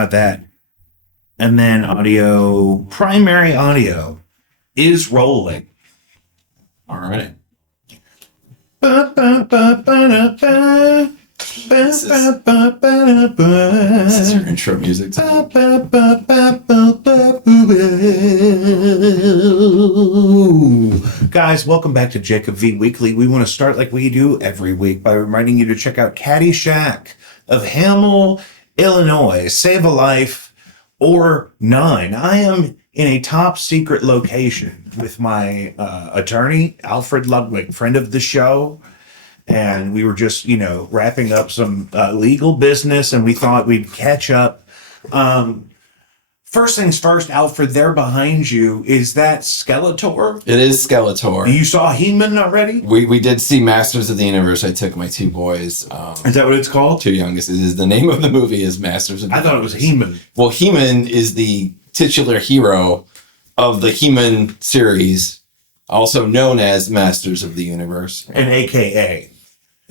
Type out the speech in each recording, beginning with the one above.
got that. And then primary audio is rolling. All right. This is your intro music. Guys, welcome back to Jacob V Weekly. We want to start like we do every week by reminding you to check out Caddyshack of Hamel, Illinois. Save a life or 9. I am in a top secret location with my attorney, Alfred Ludwig, friend of the show. And we were just, wrapping up some legal business, and we thought we'd catch up. First things first, Alfred, there behind you, is that Skeletor? It is Skeletor. You saw He-Man already? We did see Masters of the Universe. I took my 2 boys. Is that what it's called? 2 youngest. It is the name of the movie is Masters of the Universe. I thought it was He-Man. Well, He-Man is the titular hero of the He-Man series, also known as Masters of the Universe. And AKA.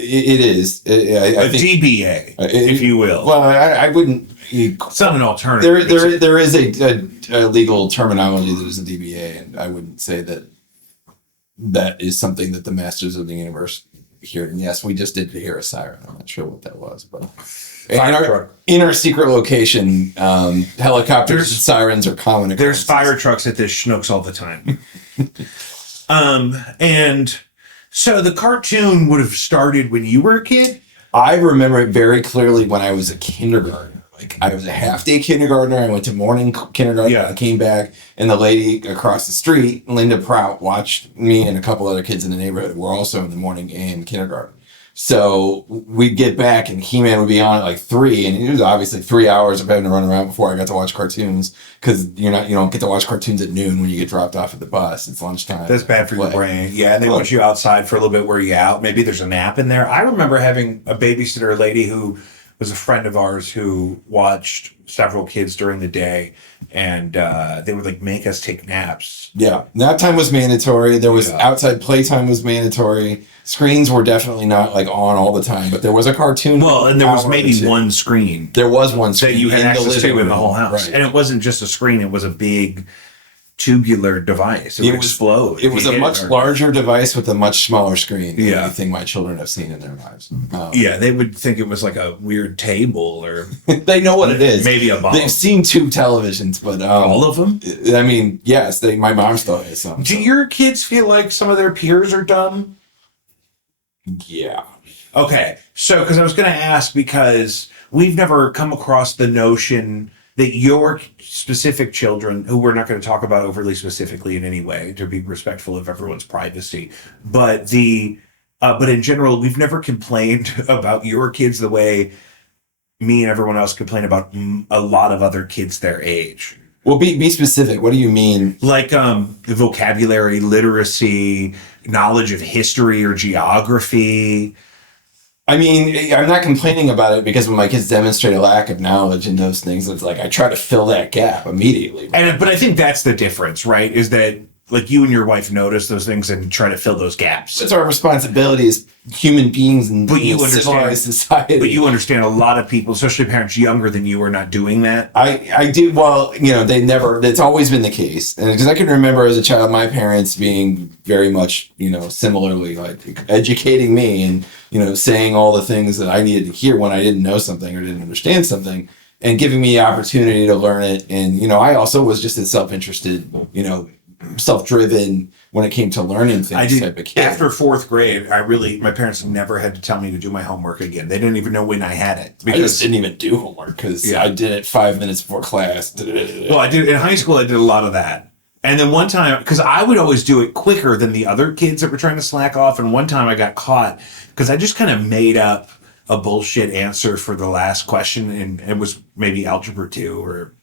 It is. I think, DBA, if you will. Well, I wouldn't. It's not an alternative. There is a legal terminology that is a DBA, and I wouldn't say that is something that the Masters of the Universe hear. And yes, we just did hear a siren. I'm not sure what that was, but in our secret location, helicopters and sirens are common. There's fire trucks at this Schnucks all the time. And so the cartoon would have started when you were a kid? I remember it very clearly when I was a kindergartner. Like, I was a half-day kindergartner. I went to morning kindergarten. Yeah. I came back, and the lady across the street, Linda Prout, watched me and a couple other kids in the neighborhood who were also in the morning and kindergarten. So we'd get back, and He-Man would be on at like 3, and it was obviously 3 hours of having to run around before I got to watch cartoons, because you don't get to watch cartoons at noon when you get dropped off at the bus. It's lunchtime. That's bad for your brain. Yeah, and they want you outside for a little bit where you're out. Maybe there's a nap in there. I remember having a babysitter lady who was a friend of ours who watched several kids during the day, and they would like make us take naps. Yeah, nap time was mandatory. There was outside playtime was mandatory. Screens were definitely not like on all the time, but there was a cartoon. Well, and there was maybe one screen. There was one screen that you had access to in the whole house, right. And it wasn't just a screen; it was a big tubular device. It would explode. It was a much larger device with a much smaller screen than anything my children have seen in their lives. They would think it was like a weird table, or they know what it is. Maybe a bomb. They've seen tube televisions, but all of them. I mean, yes. My mom still has some. Do your kids feel like some of their peers are dumb? Yeah. Okay. So, because I was going to ask, because we've never come across the notion that your specific children, who we're not going to talk about overly specifically in any way to be respectful of everyone's privacy, but in general, we've never complained about your kids the way me and everyone else complain about a lot of other kids their age. Well, be specific. What do you mean? Like vocabulary, literacy, knowledge of history or geography. I mean, I'm not complaining about it, because when my kids demonstrate a lack of knowledge in those things, it's like I try to fill that gap immediately. But I think that's the difference, right? Is that like you and your wife notice those things and try to fill those gaps. It's our responsibility as human beings in civilized society. But you understand a lot of people, especially parents younger than you, are not doing that. I do. Well, it's always been the case. And because I can remember as a child, my parents being very much, similarly like educating me and, saying all the things that I needed to hear when I didn't know something or didn't understand something, and giving me the opportunity to learn it. And, I also was just as self-interested, self-driven when it came to learning things. I did. After 4th grade, my parents never had to tell me to do my homework again. They didn't even know when I had it. Because I just didn't even do homework, because I did it 5 minutes before class. Well, I did in high school. I did a lot of that. And then one time, because I would always do it quicker than the other kids that were trying to slack off. And one time I got caught because I just kind of made up a bullshit answer for the last question. And it was maybe algebra 2 or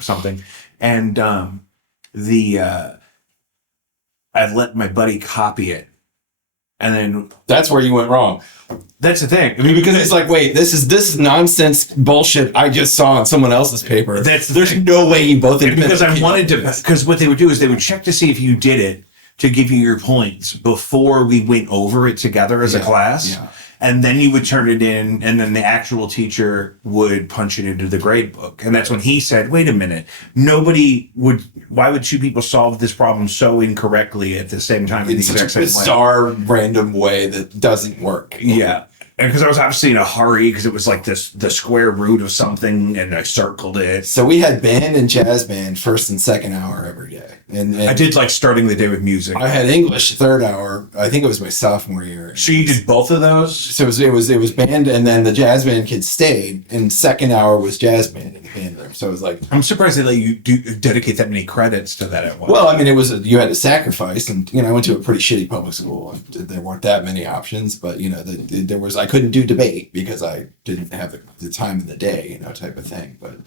something. And I let my buddy copy it. And then that's where you went wrong. That's the thing. I mean, because it's like, wait, this is nonsense bullshit I just saw on someone else's paper. There's no way you both did it. Because what they would do is they would check to see if you did it to give you your points before we went over it together as a class. Yeah. and then you would turn it in, and then the actual teacher would punch it into the grade book. And that's when he said, wait a minute, why would two people solve this problem so incorrectly at the same time in the exact same way? Bizarre, random way that doesn't work. Yeah. And because I was obviously in a hurry, because it was like the square root of something, and I circled it. So we had band and jazz band first and second hour every day. And I did like starting the day with music. I had English third hour. I think it was my sophomore year. So you did both of those? So it was band, and then the jazz band kids stayed, and second hour was jazz band in the band room. So it was like, I'm surprised they let you dedicate that many credits to that at once. well, I mean, you had to sacrifice, and I went to a pretty shitty public school. There weren't that many options, but I couldn't do debate because I didn't have the time in the day, type of thing. But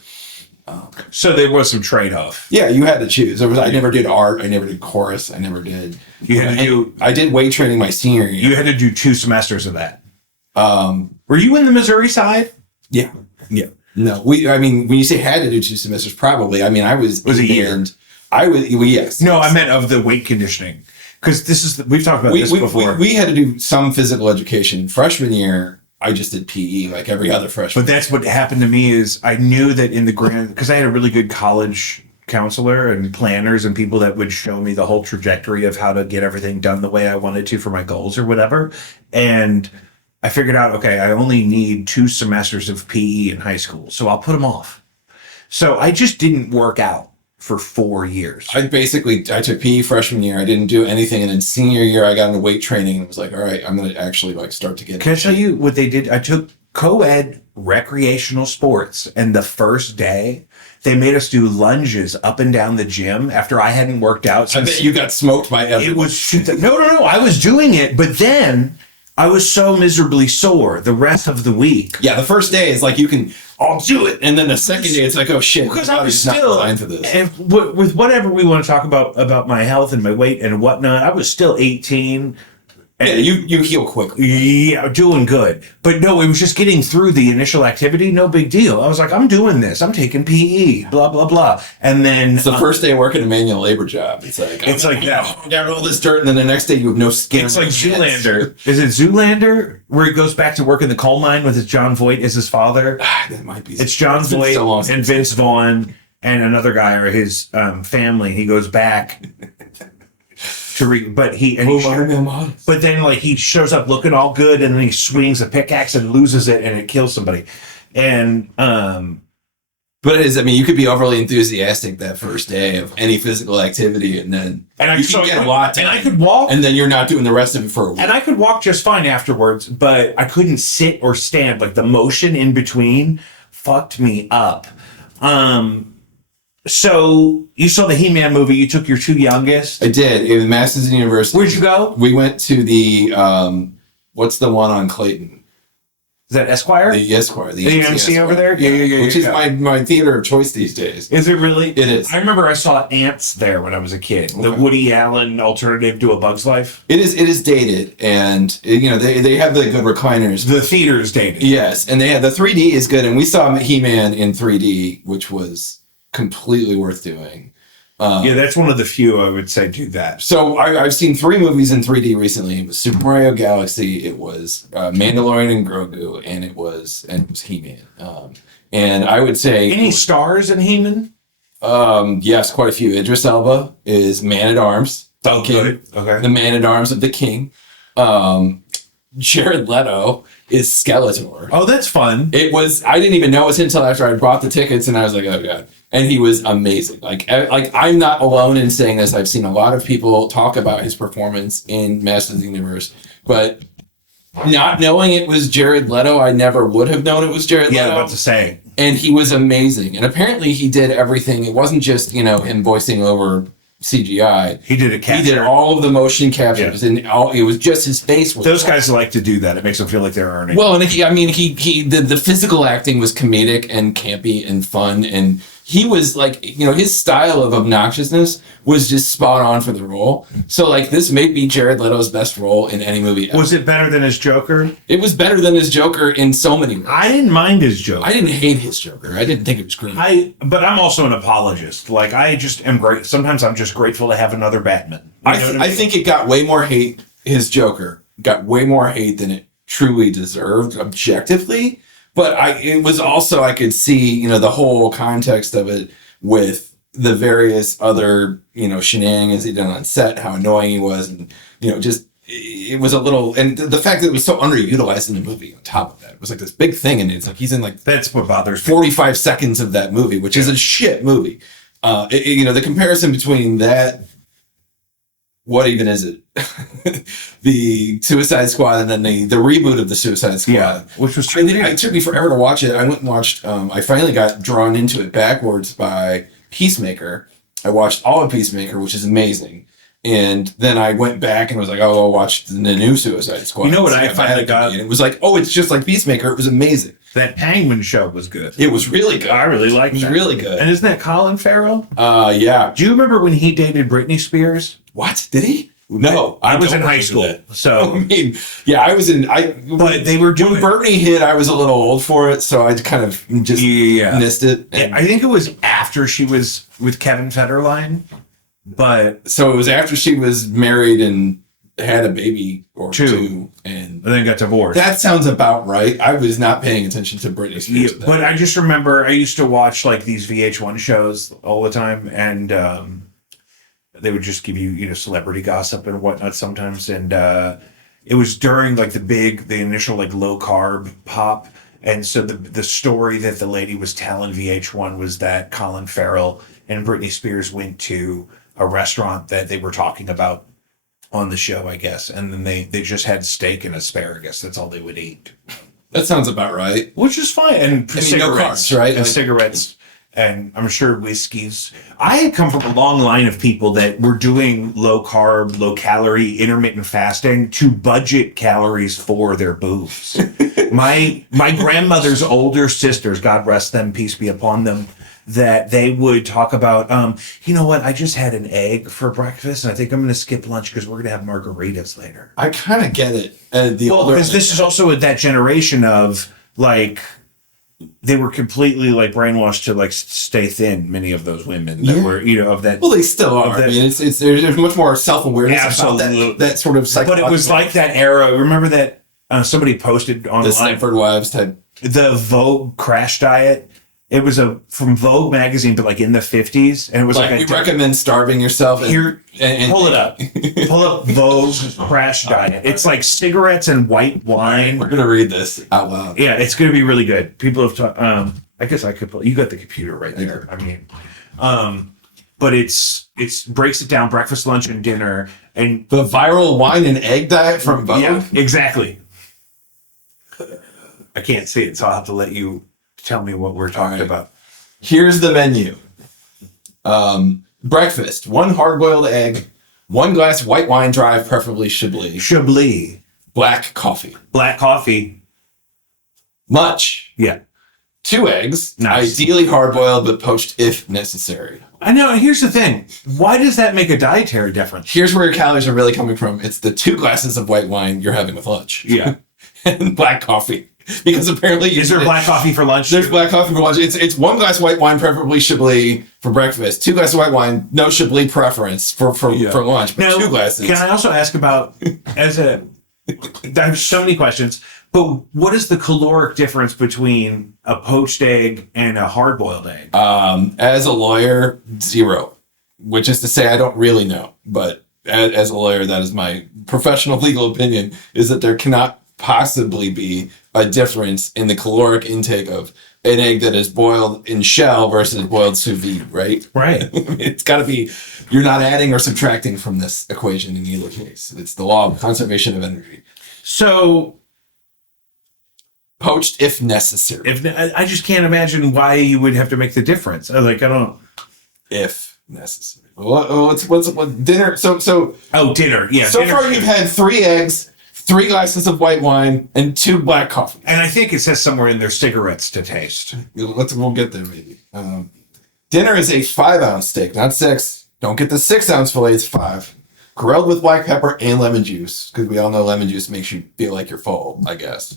so there was some trade-off. yeah, you had to choose. I never did art. I never did chorus. I never did. I did weight training my senior year. You had to do 2 semesters of that. Were you in the Missouri side? Yeah. Yeah. No, when you say had to do 2 semesters, probably. I mean, I was. It was a year. Yes. No, I meant of the weight conditioning. Because we've talked about this before. We had to do some physical education. Freshman year, I just did PE like every other freshman. But that's what happened to me is I knew that in the because I had a really good college counselor and planners and people that would show me the whole trajectory of how to get everything done the way I wanted to for my goals or whatever. And I figured out, okay, I only need 2 semesters of PE in high school, so I'll put them off. So I just didn't work out for 4 years. I took PE freshman year. I didn't do anything. And then senior year, I got into weight training and was like, all right, I'm going to actually start to get. Can I tell you what they did? I took co-ed recreational sports, and the first day they made us do lunges up and down the gym after I hadn't worked out since. I bet you got smoked by everyone. It was no. I was doing it, but then I was so miserably sore the rest of the week. Yeah, the first day is like I'll do it, and then the second day it's like, oh shit, because I was still not designed for this. And with whatever we want to talk about my health and my weight and whatnot, I was still 18. Yeah, you heal quickly. Yeah, doing good. But no, it was just getting through the initial activity. No big deal. I was like, I'm doing this. I'm taking PE, blah, blah, blah. And then... It's the first day working a manual labor job. It's like that. I got all this dirt, and then the next day you have no skin. It's like Zoolander. Is it Zoolander? Where he goes back to work in the coal mine with his John Voight as his father? That might be. It's John Voight and Vince Vaughn and another guy or his family. He goes back... but then like he shows up looking all good, and then he swings a pickaxe and loses it, and it kills somebody. And but it is. I mean, you could be overly enthusiastic that first day of any physical activity, and then I you can get a lot done, and I could walk, and then you're not doing the rest of it for a week. And I could walk just fine afterwards, but I couldn't sit or stand. Like the motion in between fucked me up. So you saw the He-Man movie. You took your 2 youngest. I did. It was Masters University. Where'd you go? We went to the what's the one on Clayton? Is that Esquire? The Esquire. The AMC over there? Yeah. Which is my theater of choice these days. Is it really? It is. I remember I saw Ants there when I was a kid. Okay. The Woody Allen alternative to A Bug's Life. It is dated, and they have the good recliners. The theater is dated. Yes, and they have the 3D is good, and we saw He-Man in 3D, which was completely worth doing. Yeah, that's one of the few I would say do that. So I've seen 3 movies in 3D recently. It was Super Mario Galaxy, it was Mandalorian and Grogu, and it was He-Man. And I would say any stars in He-Man? Yes, quite a few. Idris Elba is Man-at-Arms. Oh, good. Okay. The Man-at-Arms of the King. Jared Leto is Skeletor. Oh, that's fun. I didn't even know it until after I bought the tickets, and I was like, oh god. And he was amazing. Like I'm not alone in saying this. I've seen a lot of people talk about his performance in Masters of the Universe, but not knowing it was Jared Leto, I never would have known it was Jared Leto. Yeah, about to say. And he was amazing. And apparently he did everything. It wasn't just, him voicing over CGI. He did a capture. He did all of the motion captures, and it was just his face. Those guys like to do that. It makes them feel like they're earning. Well, and the physical acting was comedic and campy and fun, and he was like, his style of obnoxiousness was just spot on for the role. So like, this may be Jared Leto's best role in any movie ever. Was it better than his Joker? It was better than his Joker in so many ways. I didn't mind his Joker. I didn't hate his Joker. I didn't think it was great. But I'm also an apologist. Like, I just am great. Sometimes I'm just grateful to have another Batman. I think it got way more hate. His Joker got way more hate than it truly deserved objectively. But it was also, I could see, you know, the whole context of it with the various other, you know, shenanigans he did on set, how annoying he was, and, you know, just, it was a little, and the fact that it was so underutilized in the movie on top of that. It was like this big thing, and it's like he's in like, that's what bothers me. 45 seconds of that movie, which is a shit movie. You know, the comparison between that, what even is it? The Suicide Squad, and then the reboot of the Suicide Squad, which was it took me forever to watch it. I went and watched. I finally got drawn into it backwards by Peacemaker. I watched all of Peacemaker, which is amazing, and then I went back and was like, "Oh, I'll watch the new Suicide Squad." You know what I finally got? And it was like, "Oh, it's just like Peacemaker." It was amazing. That Penguin show was good. It was really good. I really liked it. It was really good. And isn't that Colin Farrell? Yeah. Do you remember when he dated Britney Spears? What? Did he? No, I was in high school, so I mean, yeah, I was in. But they were doing. When Bernie hit, I was a little old for it, so I kind of just missed it. And I think it was after she was with Kevin Federline, but so it was after she was married and had a baby or two, and then got divorced. That sounds about right. I was not paying attention to Britney Spears. Yeah, but I just remember I used to watch like these VH1 shows all the time, and they would just give you, you know, celebrity gossip and whatnot sometimes. And it was during like the initial like low carb pop. And so the story that the lady was telling VH1 was that Colin Farrell and Britney Spears went to a restaurant that they were talking about on the show, I guess. And then they just had steak and asparagus. That's all they would eat. That sounds about right. Which is fine. And cigarettes, no carbs, right? And like, cigarettes. And I'm sure whiskeys. I had come from a long line of people that were doing low carb, low calorie, intermittent fasting to budget calories for their boobs. my grandmother's older sisters, God rest them, peace be upon them, that they would talk about, you know what, I just had an egg for breakfast and I think I'm going to skip lunch because we're going to have margaritas later. I kind of get it. Because this is also that generation of like, they were completely like brainwashed to like stay thin. Many of those women that were, you know, of that. Well, they still are. I mean, there's much more self-awareness about that sort of psychological. But it was like that era. Remember that somebody posted online the Stanford Wives type, the Vogue crash diet. It was from Vogue magazine, but like in the 50s, and it was like we recommend starving yourself. And pull it up. Pull up Vogue crash diet. It's like cigarettes and white wine. We're gonna read this out loud. Yeah, it's gonna be really good. People have talked. I guess I could. You got the computer right there. I mean, but it's breaks it down: breakfast, lunch, and dinner, and the viral wine and egg diet from Vogue. Yeah, exactly. I can't see it, so I'll have to let you tell me what we're talking about. Here's the menu. Breakfast: 1 hard-boiled egg, 1 glass white wine dry, preferably Chablis. Chablis. Black coffee. Black coffee. Lunch: yeah, 2 eggs, nice. Ideally hard-boiled but poached if necessary. I know. And here's the thing: why does that make a dietary difference? Here's where your calories are really coming from. It's the 2 glasses of white wine you're having with lunch. Yeah, and black coffee. Because apparently, is there black coffee for lunch? There's black coffee for lunch. It's 1 glass white wine, preferably Chablis, for breakfast. 2 glasses of white wine, no Chablis preference for lunch. But now, 2 glasses. Can I also ask about I have so many questions, but what is the caloric difference between a poached egg and a hard-boiled egg? As a lawyer, 0. Which is to say, I don't really know, but as a lawyer, that is my professional legal opinion: is that there cannot possibly be a difference in the caloric intake of an egg that is boiled in shell versus boiled sous vide, right? Right. It's got to be, you're not adding or subtracting from this equation in either case. It's the law of conservation of energy. So, poached if necessary. I just can't imagine why you would have to make the difference. I don't. If necessary. What's dinner? So dinner. Yeah. So dinner. far, you've had 3 eggs, 3 glasses of white wine, and 2 black coffee. And I think it says somewhere in there cigarettes to taste. We'll get there maybe. Dinner is a 5-ounce steak, not 6. Don't get the 6-ounce fillet, it's 5. Grilled with black pepper and lemon juice, because we all know lemon juice makes you feel like you're full, I guess.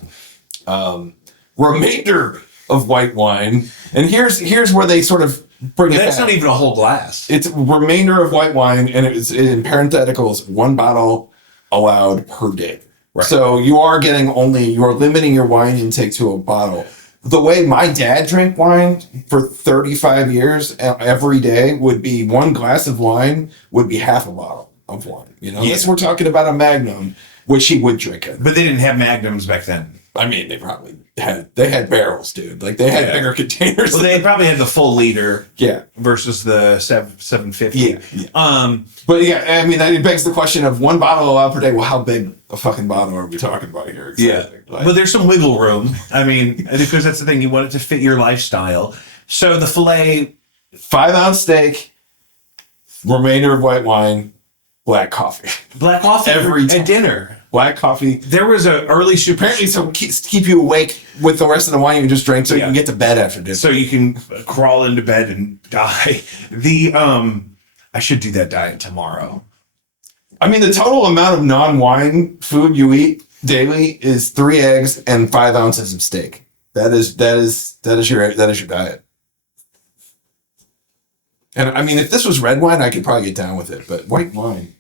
Remainder of white wine, and here's where they sort of bring it back. That's not even a whole glass. It's remainder of white wine, and it's in parentheticals, 1 bottle allowed per day. Right. So you're limiting your wine intake to a bottle. The way my dad drank wine for 35 years every day would be one glass of wine would be half a bottle of wine. Unless we're talking about a Magnum, which he would drink it. But they didn't have Magnums back then. I mean, they probably had barrels, dude. Like they had bigger containers. Well, they probably had the full liter. Yeah. Versus the 750. Yeah. But yeah, I mean, that begs the question of one bottle allowed per day. Well, how big a fucking bottle are we talking about here? Exactly? Yeah. But there's some wiggle room. I mean, because that's the thing. You want it to fit your lifestyle. So the filet, 5-ounce steak, remainder of white wine, black coffee. Black coffee every time. At dinner. Black coffee. There was an early super. Apparently, so keep you awake with the rest of the wine you just drank, so you can get to bed after dinner. So you can crawl into bed and die. I should do that diet tomorrow. I mean, the total amount of non-wine food you eat daily is 3 eggs and 5 ounces of steak. That is your diet. And I mean, if this was red wine, I could probably get down with it, but white wine.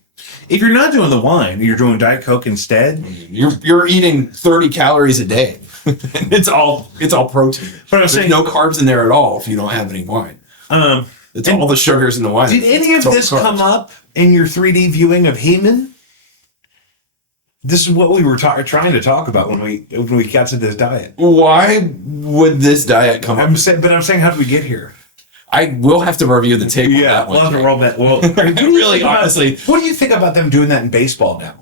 If you're not doing the wine, you're doing Diet Coke instead. You're eating 30 calories a day. it's all protein. But I'm saying no carbs in there at all if you don't have any wine. It's all the sugars in the wine. Did any of this come up in your 3D viewing of Heman? This is what we were trying to talk about when we got to this diet. Why would this diet come up? I'm saying, how did we get here? I will have to review the tape. Yeah, we'll have to roll that. Well, really, honestly, what do you think about them doing that in baseball now?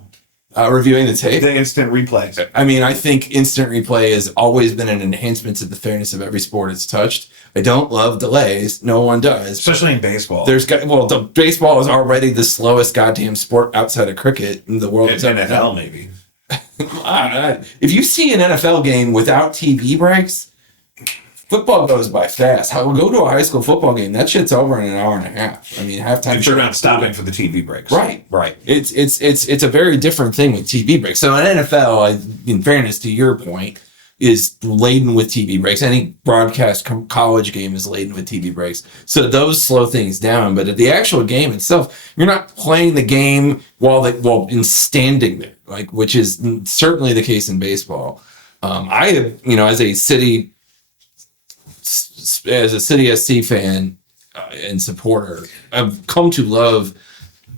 Reviewing the tape, the instant replays. I mean, I think instant replay has always been an enhancement to the fairness of every sport it's touched. I don't love delays. No one does, especially in baseball. The baseball is already the slowest goddamn sport outside of cricket in the world. It's NFL, maybe. If you see an NFL game without TV breaks, football goes by fast. Go to a high school football game. That shit's over in an hour and a half. I mean, halftime. You're not stopping for the TV breaks. Right. It's a very different thing with TV breaks. So an NFL, in fairness to your point, is laden with TV breaks. Any broadcast college game is laden with TV breaks. So those slow things down. But at the actual game itself, you're not playing the game while in standing there, which is certainly the case in baseball. I have, as a City SC fan and supporter, I've come to love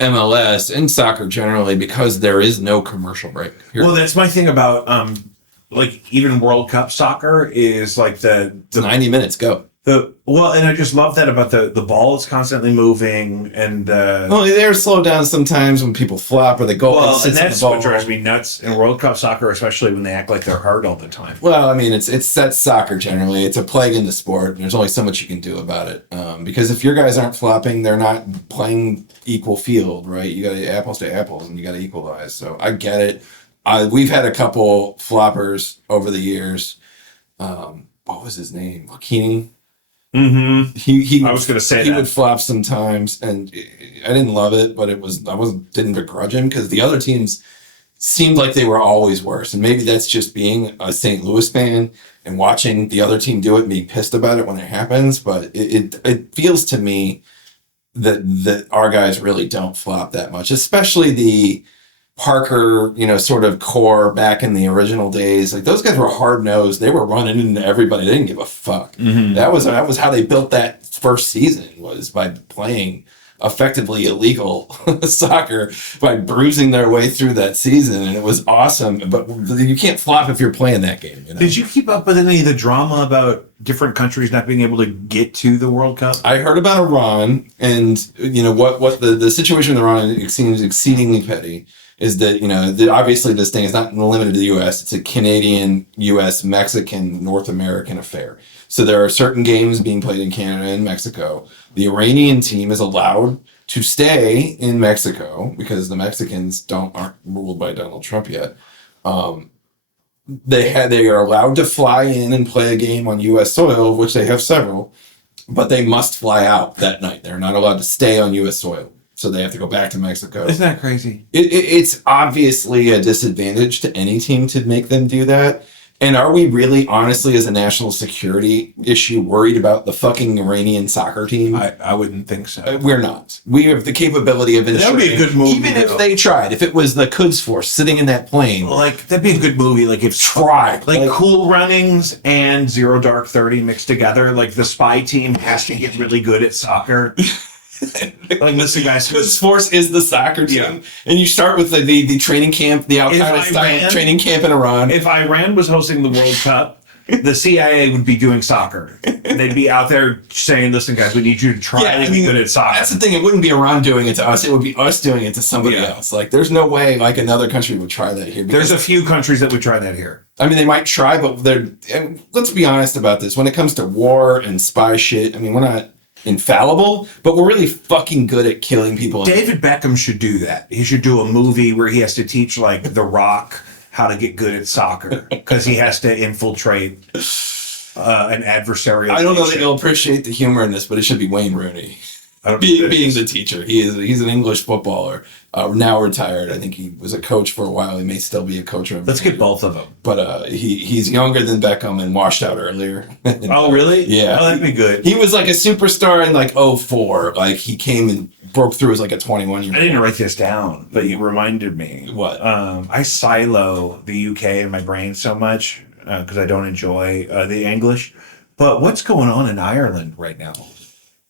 MLS and soccer generally because there is no commercial break. Well, that's my thing about even World Cup soccer is the 90 minutes go. And I just love that about the ball is constantly moving and they're slowed down sometimes when people flop or they go. Well, and that's what drives me nuts in World Cup soccer, especially when they act like they're hard all the time. Well, I mean, that's soccer generally. It's a plague in the sport. And there's only so much you can do about it. Because if your guys aren't flopping, they're not playing equal field, right? You got apples to apples, and you got to equalize. So I get it. We've had a couple floppers over the years. What was his name? Joaquini. Mm-hmm. I was going to say he would flop sometimes, and I didn't love it, but didn't begrudge him because the other teams seemed like they were always worse, and maybe that's just being a St. Louis fan and watching the other team do it and being pissed about it when it happens. But it feels to me that our guys really don't flop that much, especially the Parker, sort of core back in the original days. Like those guys were hard nosed. They were running into everybody. They didn't give a fuck. Mm-hmm. That was how they built that first season, was by playing effectively illegal soccer, by bruising their way through that season, and it was awesome. But you can't flop if you're playing that game. Did you keep up with any of the drama about different countries not being able to get to the World Cup? I heard about Iran, and what the situation with Iran seems exceedingly petty. Is that, obviously this thing is not limited to the U.S. It's a Canadian, U.S., Mexican, North American affair. So there are certain games being played in Canada and Mexico. The Iranian team is allowed to stay in Mexico because the Mexicans aren't ruled by Donald Trump yet. They are allowed to fly in and play a game on U.S. soil, which they have several, but they must fly out that night. They're not allowed to stay on U.S. soil. So they have to go back to Mexico. Isn't that crazy? It's obviously a disadvantage to any team to make them do that. And are we really, honestly, as a national security issue, worried about the fucking Iranian soccer team? I wouldn't think so. We're not. We have the capability of ensuring. That would be a good movie. Even if they tried, if it was the Quds Force sitting in that plane. Like, that'd be a good movie. Like, if Tried. Like Cool Runnings and Zero Dark 30 mixed together. Like, the spy team has to get really good at soccer. Like, listen, guys. Quds Force is the soccer team. And you start with the training camp, the Al-Qaeda style training camp in Iran. If Iran was hosting the World Cup, the CIA would be doing soccer. They'd be out there saying, listen, guys, we need you to try to be good at soccer. That's the thing. It wouldn't be Iran doing it to us. It would be us doing it to somebody else. Like, there's no way, like, another country would try that here. There's a few countries that would try that here. I mean, they might try, but let's be honest about this. When it comes to war and spy shit, I mean, we're not infallible, but we're really fucking good at killing people. David Beckham should do that. He should do a movie where he has to teach, like, The Rock how to get good at soccer because he has to infiltrate an adversarial. I don't know that you'll appreciate the humor in this, but it should be Wayne Rooney being the teacher. He's an English footballer, now retired. I think he was a coach for a while. He may still be a coach. Let's get both of them. But he's younger than Beckham and washed out earlier. Oh, really? Yeah. Oh, that'd be good. He was like a superstar in like 2004. Like, he came and broke through as like a 21-year-old. I didn't write this down, but you reminded me. What? I silo the UK in my brain so much because I don't enjoy the English. But what's going on in Ireland right now?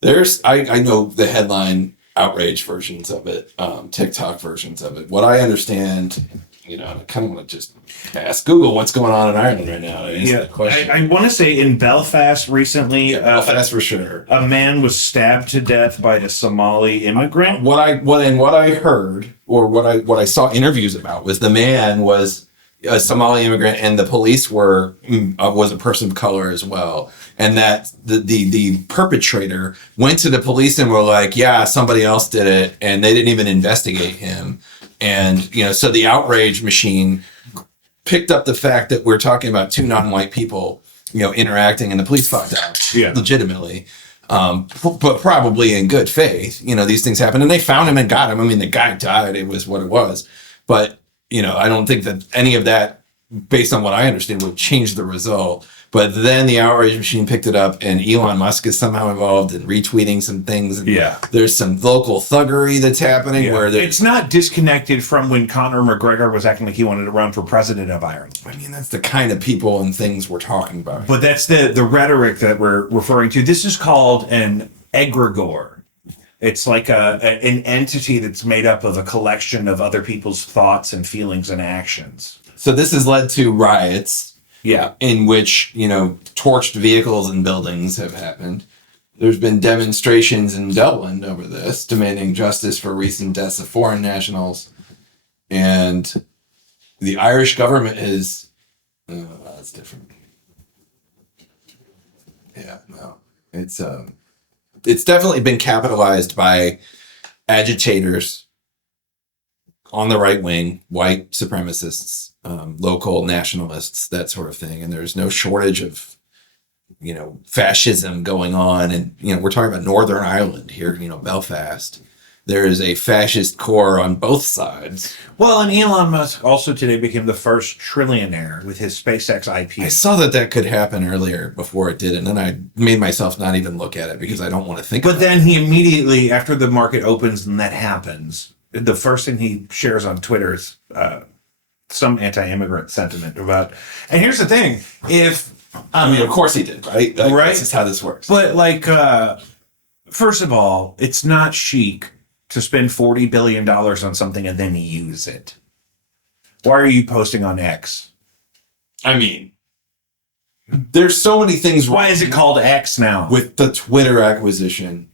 I know the headline outrage versions of it, TikTok versions of it. What I understand, I kind of want to just ask Google what's going on in Ireland right now. I want to say in Belfast recently, Belfast for sure. A man was stabbed to death by a Somali immigrant. What I heard, or what I saw interviews about, was the man was a Somali immigrant, and the police was a person of color as well, and that the perpetrator went to the police and were like, yeah, somebody else did it, and they didn't even investigate him. And so the outrage machine picked up the fact that we're talking about two non-white people interacting, and the police fucked out legitimately, but probably in good faith. These things happen, and they found him and got him. I mean, the guy died. It was what it was, but I don't think that any of that, based on what I understand, would change the result. But then the outrage machine picked it up, and Elon Musk is somehow involved in retweeting some things. And there's some local thuggery that's happening where it's not disconnected from when Conor McGregor was acting like he wanted to run for president of Ireland. I mean, that's the kind of people and things we're talking about. But that's the rhetoric that we're referring to. This is called an egregore. It's like an entity that's made up of a collection of other people's thoughts and feelings and actions. So this has led to riots. Yeah. In which, torched vehicles and buildings have happened. There's been demonstrations in Dublin over this, demanding justice for recent deaths of foreign nationals. And the Irish government is... that's different. Yeah, no. It's definitely been capitalized by agitators on the right wing, white supremacists, local nationalists, that sort of thing. And there's no shortage of, fascism going on. And, we're talking about Northern Ireland here, Belfast. There is a fascist core on both sides. Well, and Elon Musk also today became the first trillionaire with his SpaceX IPO. I saw that could happen earlier before it did, and then I made myself not even look at it because I don't want to think about it. But then he immediately, after the market opens and that happens, the first thing he shares on Twitter is some anti-immigrant sentiment about... And here's the thing, of course he did, right? Right? That's just how this works. But, first of all, it's not chic to spend $40 billion on something and then use it. Why are you posting on X? I mean, there's so many things. Why is it called X now? With the Twitter acquisition,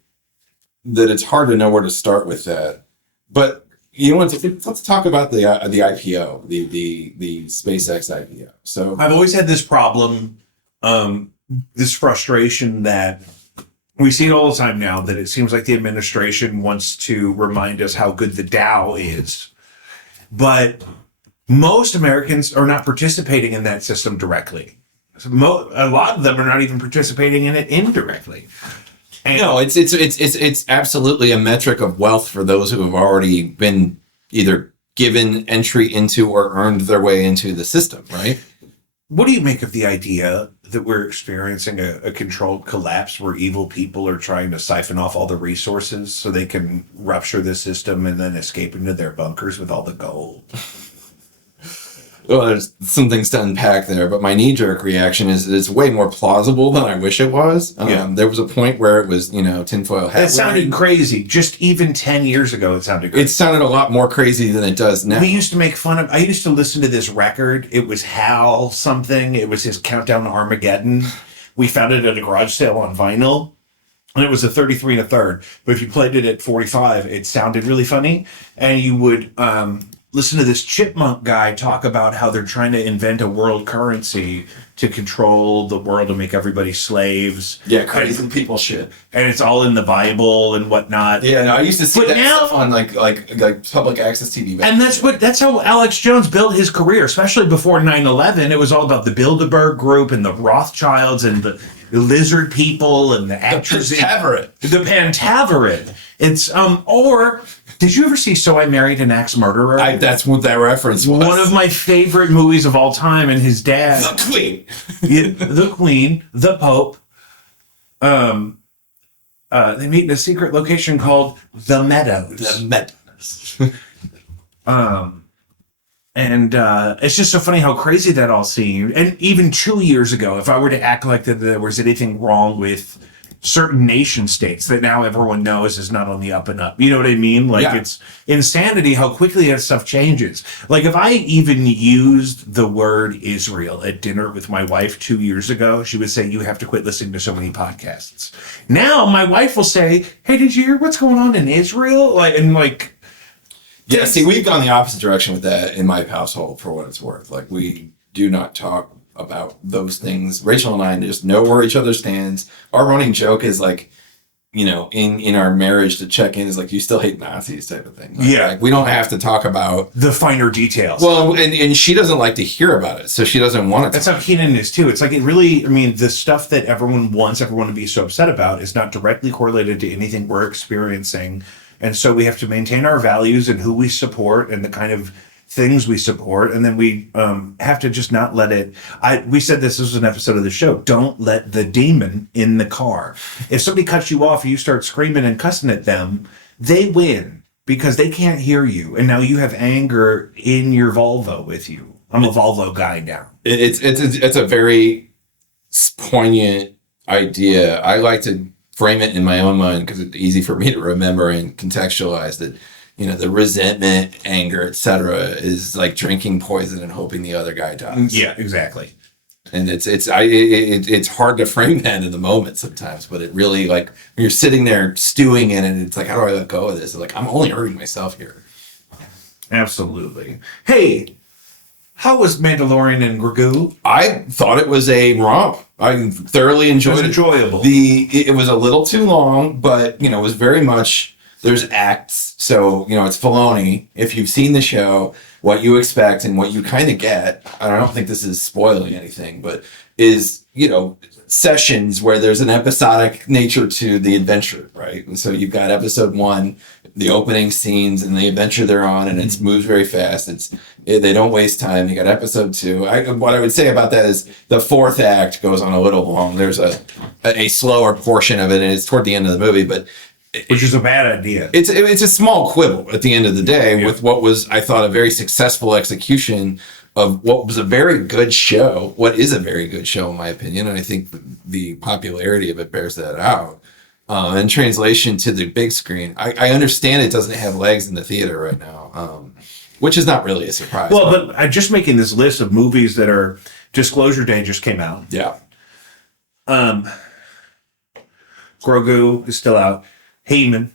that it's hard to know where to start with that. But let's talk about the IPO, the SpaceX IPO. So I've always had this problem, this frustration that we see it all the time now, that it seems like the administration wants to remind us how good the Dow is. But most Americans are not participating in that system directly. A lot of them are not even participating in it indirectly. And no, it's absolutely a metric of wealth for those who have already been either given entry into or earned their way into the system, right? What do you make of the idea that we're experiencing a controlled collapse where evil people are trying to siphon off all the resources so they can rupture the system and then escape into their bunkers with all the gold? Well, there's some things to unpack there, but my knee-jerk reaction is it's way more plausible than I wish it was. There was a point where it was, tinfoil hat. It sounded crazy. Just even 10 years ago, it sounded crazy. It sounded a lot more crazy than it does now. We used to make fun of... I used to listen to this record. It was Hal something. It was his Countdown to Armageddon. We found it at a garage sale on vinyl. And it was a 33 and a third. But if you played it at 45, it sounded really funny. And you would... listen to this chipmunk guy talk about how they're trying to invent a world currency to control the world and make everybody slaves. Yeah, crazy people shit. And it's all in the Bible and whatnot. Yeah, no, I used to see stuff on like public access TV. And that's how Alex Jones built his career, especially before 9/11. It was all about the Bilderberg Group and the Rothschilds and the lizard people and the actors. The Pantaveret. It's or did you ever see So I Married an Axe Murderer? That's what that reference was. One of my favorite movies of all time, and his dad, the Queen, the Queen, the Pope. They meet in a secret location called the Meadows. The Meadows. And it's just so funny how crazy that all seemed. And even 2 years ago, if I were to act like that there was anything wrong with certain nation states that now everyone knows is not on the up and up. You know what I mean? It's insanity how quickly that stuff changes. Like if I even used the word Israel at dinner with my wife 2 years ago, she would say, you have to quit listening to so many podcasts. Now my wife will say, hey, did you hear what's going on in Israel? Yeah, see, we've gone the opposite direction with that in my household for what it's worth. Like we do not talk about those things. Rachel and I just know where each other stands. Our running joke is in our marriage to check in is you still hate Nazis type of thing. We don't have to talk about the finer details. Well, and she doesn't like to hear about it, so she doesn't want it. That's how Keenan is too. It's the stuff that everyone wants everyone to be so upset about is not directly correlated to anything we're experiencing. And so we have to maintain our values and who we support and the kind of things we support, and then we have to just not let it. We said this was an episode of the show. Don't let the demon in the car. If somebody cuts you off, and you start screaming and cussing at them, they win because they can't hear you, and now you have anger in your Volvo with you. I'm a Volvo guy now. It's a very poignant idea. I like to frame it in my own mind because it's easy for me to remember and contextualize that. The resentment, anger, etc., is like drinking poison and hoping the other guy dies. Yeah, exactly. And it's hard to frame that in the moment sometimes, but it really when you're sitting there stewing in it, it's how do I let go of this? I'm only hurting myself here. Absolutely. Hey, how was Mandalorian and Grogu? I thought it was a romp. I thoroughly enjoyed it. It was enjoyable. It was a little too long, but it was very much. There's acts, so it's Filoni. If you've seen the show, what you expect and what you kind of get. I don't think this is spoiling anything, but is sessions where there's an episodic nature to the adventure, right? And so you've got episode 1, the opening scenes and the adventure they're on, and it moves very fast. They don't waste time. You got episode 2. What I would say about that is the 4th act goes on a little long. There's a slower portion of it, and it's toward the end of the movie, but. Which is a bad idea. It's a small quibble at the end of the day with what was, I thought, a very successful execution of what was a very good show. What is a very good show, in my opinion, and I think the popularity of it bears that out. In translation to the big screen, I understand it doesn't have legs in the theater right now, which is not really a surprise. Well, but I'm just making this list of movies that are Disclosure Day just came out. Yeah. Grogu is still out. He-Man.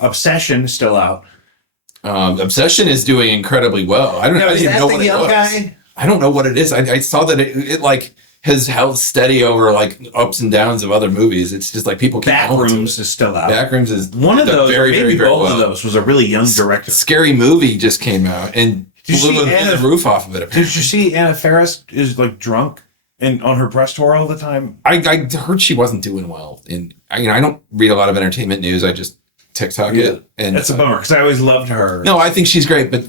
Obsession is still out. Obsession is doing incredibly well. I don't even know what it was. Guy? I don't know what it is. I saw that it has held steady over ups and downs of other movies. It's just people keep Backrooms is still out. Backrooms is one of those. Very, maybe very, very both well. of those was a really young director. Scary Movie just came out and blew the roof off of it. Apparently. Did you see Anna Faris is drunk and on her press tour all the time? I heard she wasn't doing well. And I don't read a lot of entertainment news. I just TikTok it. And that's a bummer because I always loved her. No, I think she's great. But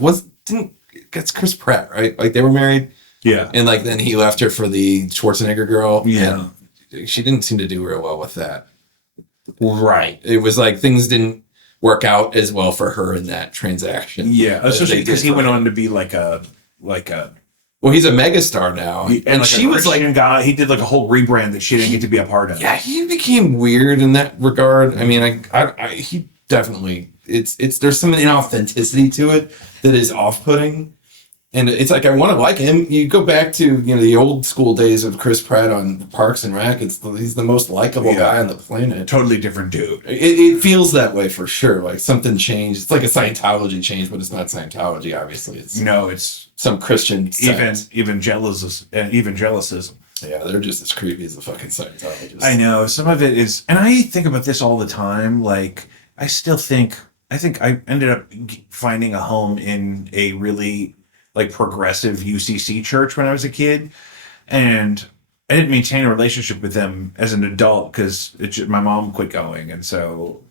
that's Chris Pratt, right? They were married. Yeah. And like then he left her for the Schwarzenegger girl. Yeah. And she didn't seem to do real well with that. Right. It was like things didn't work out as well for her in that transaction. Yeah, especially because he went on to be like a well, he's a megastar now, and like she was like guy. He did like a whole rebrand that she didn't get to be a part of. Yeah, he became weird in that regard. I mean, he definitely it's there's some inauthenticity to it that is off-putting. And it's like, I want to like him. You go back to, the old school days of Chris Pratt on Parks and Rec. He's the most likable guy on the planet. Totally different dude. It feels that way for sure. Like something changed. It's like a Scientology change, but it's not Scientology, obviously. It's some Christian sect. Evangelicism. Yeah, they're just as creepy as the fucking Scientologists. I know. Some of it is, and I think about this all the time. Like, I think I ended up finding a home in a really like progressive UCC church when I was a kid, and I didn't maintain a relationship with them as an adult because my mom quit going, and so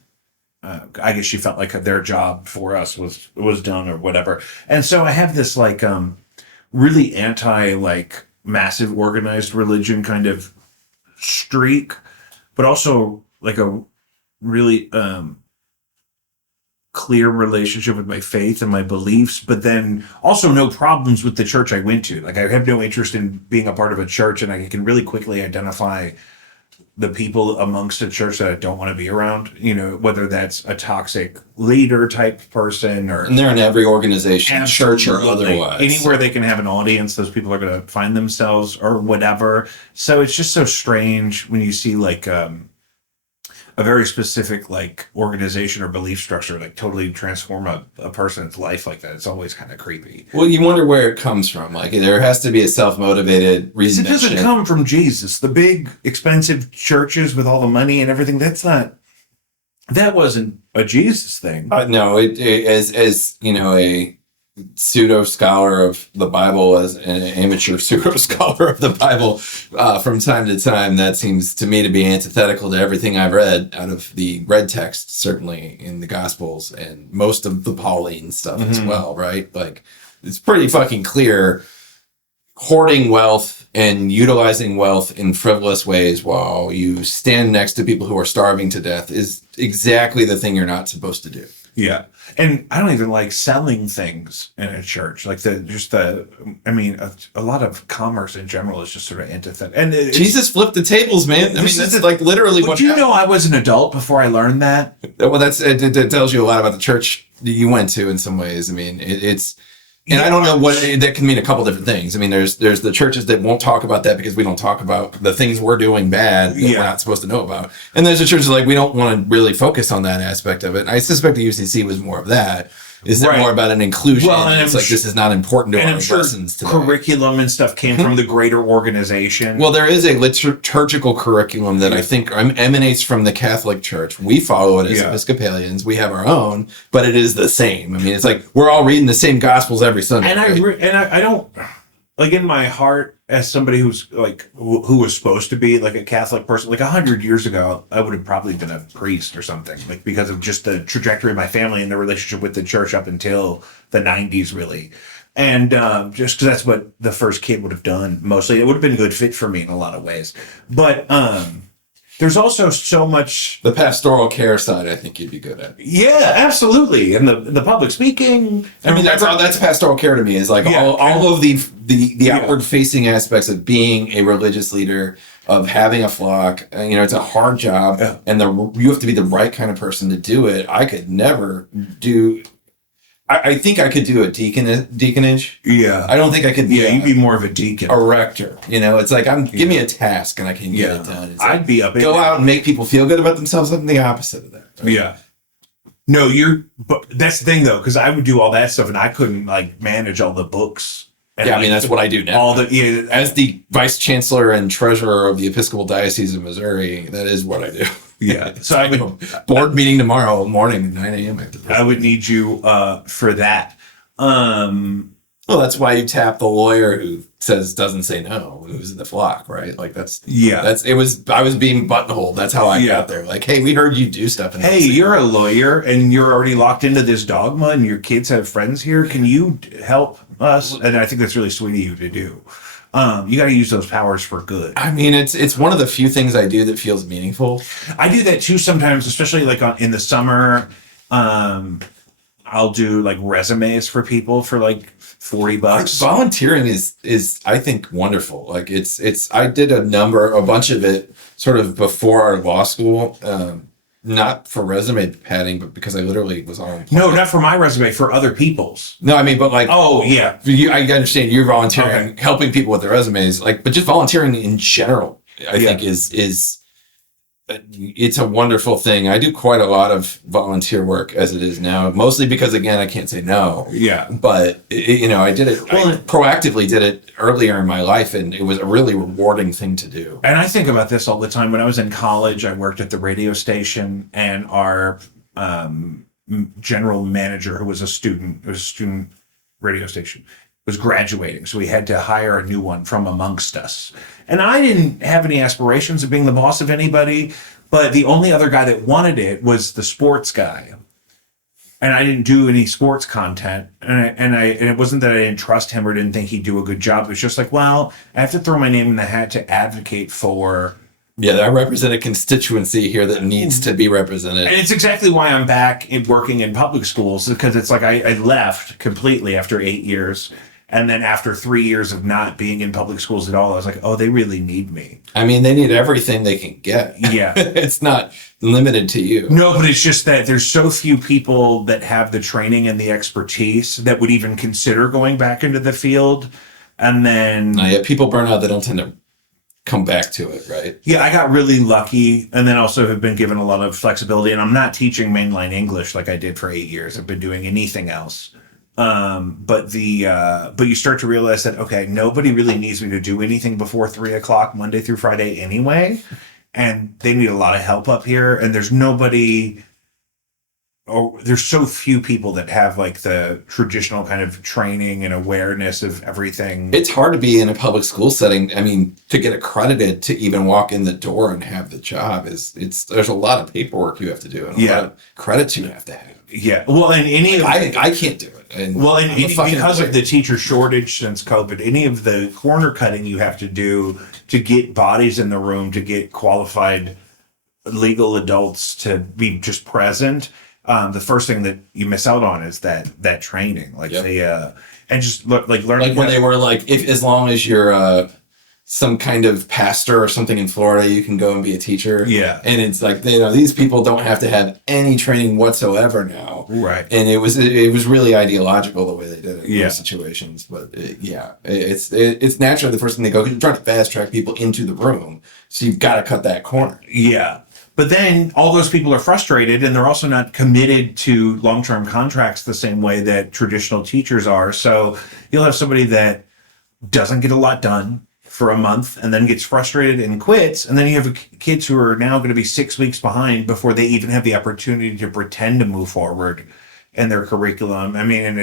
I guess she felt like their job for us was done or whatever. And so I have this like really anti like massive organized religion kind of streak, but also like a really clear relationship with my faith and my beliefs, but then also no problems with the church I went to. Like I have no interest in being a part of a church, and I can really quickly identify the people amongst a church that I don't want to be around, whether that's a toxic leader type person and they're in every organization, church or otherwise. Anywhere they can have an audience, those people are going to find themselves or whatever. So it's just so strange when you see like, a very specific like organization or belief structure like totally transform a person's life like that. It's always kind of creepy. Well, you wonder where it comes from. Like there has to be a self-motivated reason. It doesn't come from Jesus. The big expensive churches with all the money and everything, that wasn't a Jesus thing. No, it as a pseudo scholar of the Bible, as an amateur pseudo scholar of the Bible, from time to time, that seems to me to be antithetical to everything I've read out of the red text, certainly in the Gospels and most of the Pauline stuff as well, right? Like it's pretty fucking clear. Hoarding wealth and utilizing wealth in frivolous ways while you stand next to people who are starving to death is exactly the thing you're not supposed to do. Yeah. And I don't even like selling things in a church. Like a lot of commerce in general is just sort of antithetical. And Jesus flipped the tables, man. I mean, that's like literally what happened. I was an adult before I learned that? Well, it tells you a lot about the church you went to in some ways. I mean, it's... And I don't know what that can mean. A couple different things. I mean, there's the churches that won't talk about that because we don't talk about the things we're doing bad that we're not supposed to know about. And there's the churches like we don't want to really focus on that aspect of it. And I suspect the UCC was more of that. Is it more about an inclusion? Well, and it's like this is not important to our lessons today. Curriculum and stuff came from the greater organization. Well, there is a liturgical curriculum that I think emanates from the Catholic Church. We follow it as Episcopalians. We have our own, but it is the same. I mean, it's like we're all reading the same Gospels every Sunday. And I don't like in my heart, as somebody who's like who was supposed to be like a Catholic person, like 100 years ago, I would have probably been a priest or something, like because of just the trajectory of my family and the relationship with the church up until the 90s, really. And just because that's what the first kid would have done mostly, it would have been a good fit for me in a lot of ways. But there's also so much the pastoral care side. I think you'd be good at. Yeah, absolutely, and the public speaking. I mean, that's pastoral care to me. Is like all of the outward facing aspects of being a religious leader, of having a flock. It's a hard job, and you have to be the right kind of person to do it. I could never do. I think I could do a deaconage. Yeah. I don't think I could be. You'd be more of a deacon. A rector. It's like give me a task and I can get it done. It's I'd be up. Go out and make people feel good about themselves. I'm the opposite of that. Right? Yeah. No, but that's the thing though, because I would do all that stuff and I couldn't like manage all the books. And, I mean that's what I do now. As the vice chancellor and treasurer of the Episcopal Diocese of Missouri, that is what I do. Yeah. So I would board meeting tomorrow morning at 9 a.m. I would need you for that. Well, that's why you tap the lawyer who doesn't say no, who's in the flock, right? Like I was being buttonholed. That's how I got there. Like, hey, we heard you do stuff. Hey, you're a lawyer and you're already locked into this dogma and your kids have friends here. Can you help us, and I think that's really sweet of you to do. You got to use those powers for good. I mean, it's one of the few things I do that feels meaningful. I do that too sometimes, especially like in the summer. I'll do like resumes for people for like $40. Volunteering is I think wonderful. Like I did a bunch of it sort of before our law school. Not for resume padding, but because I literally was on. No, not for my resume, for other people's. No, I mean, but like, oh yeah, I understand you're volunteering, helping people with their resumes, like, but just volunteering in general, I think is it's a wonderful thing. I do quite a lot of volunteer work as it is now, mostly because again, I can't say no. Yeah, but I did it. Well, I proactively did it earlier in my life, and it was a really rewarding thing to do. And I think about this all the time. When I was in college, I worked at the radio station, and our general manager, who was a student, radio station, was graduating, so we had to hire a new one from amongst us. And I didn't have any aspirations of being the boss of anybody, but the only other guy that wanted it was the sports guy. And I didn't do any sports content, and it wasn't that I didn't trust him or didn't think he'd do a good job. It was just like, well, I have to throw my name in the hat to advocate for. Yeah, I represent a constituency here that needs to be represented. And it's exactly why I'm back working in public schools, because it's like I left completely after 8 years. And then after 3 years of not being in public schools at all, I was like, oh, they really need me. I mean, they need everything they can get. Yeah. It's not limited to you. No, but it's just that there's so few people that have the training and the expertise that would even consider going back into the field. And then... people burn out, they don't tend to come back to it, right? Yeah, I got really lucky, and then also have been given a lot of flexibility. And I'm not teaching mainline English like I did for 8 years. I've been doing anything else. But you start to realize that, okay, nobody really needs me to do anything before 3:00 Monday through Friday anyway. And they need a lot of help up here. And there's so few people that have like the traditional kind of training and awareness of everything. It's hard to be in a public school setting. I mean, to get accredited to even walk in the door and have the job there's a lot of paperwork you have to do and a lot of credits you have to have. Yeah. Well, and I can't do it. Because of the teacher shortage since COVID, any of the corner cutting you have to do to get bodies in the room, to get qualified legal adults to be just present, the first thing that you miss out on is that training. Like and just learning. Like when they were like, as long as you're some kind of pastor or something in Florida, you can go and be a teacher. Yeah. And it's like, these people don't have to have any training whatsoever now. Right. And it was really ideological the way they did it in those situations. But it's naturally the first thing they go, you're trying to fast track people into the room. So you've got to cut that corner. Yeah. But then all those people are frustrated, and they're also not committed to long-term contracts the same way that traditional teachers are. So you'll have somebody that doesn't get a lot done for a month and then gets frustrated and quits. And then you have kids who are now going to be 6 weeks behind before they even have the opportunity to pretend to move forward in their curriculum. I mean,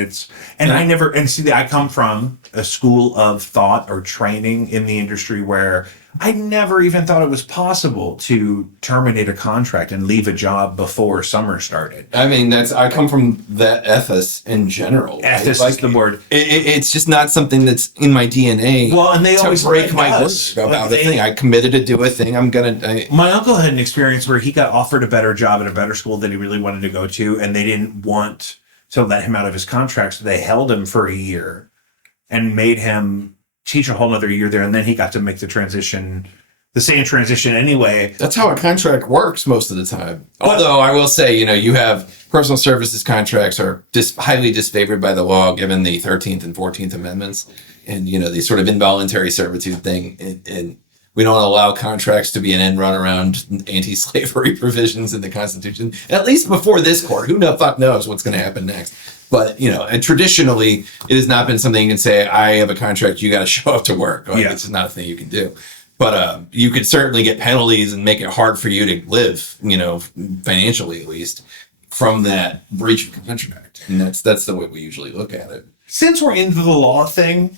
I come from a school of thought or training in the industry where I never even thought it was possible to terminate a contract and leave a job before summer started. I mean, I come from that ethos in general. Ethos is the word. It's just not something that's in my DNA. Well, and they always break my word about the thing. I committed to do a thing. My uncle had an experience where he got offered a better job at a better school that he really wanted to go to, and they didn't want to let him out of his contract, so they held him for a year and made him teach a whole other year there, and then he got to make the same transition anyway. That's how a contract works most of the time. Although I will say, you have personal services contracts are highly disfavored by the law, given the 13th and 14th Amendments, and the sort of involuntary servitude thing. And we don't allow contracts to be an end run around anti-slavery provisions in the Constitution, at least before this court. Who the fuck knows what's going to happen next? But, and traditionally, it has not been something you can say, I have a contract, you got to show up to work. Like, it's just not a thing you can do. But you could certainly get penalties and make it hard for you to live, financially at least, from that breach of contract. And that's the way we usually look at it. Since we're into the law thing,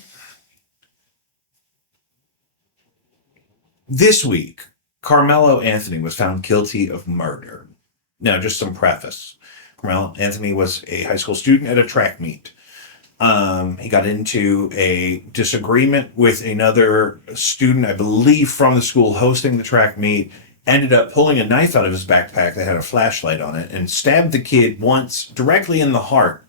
this week, Carmelo Anthony was found guilty of murder. Now, just some preface. Carmelo Anthony was a high school student at a track meet. He got into a disagreement with another student, I believe, from the school hosting the track meet, ended up pulling a knife out of his backpack that had a flashlight on it and stabbed the kid once directly in the heart.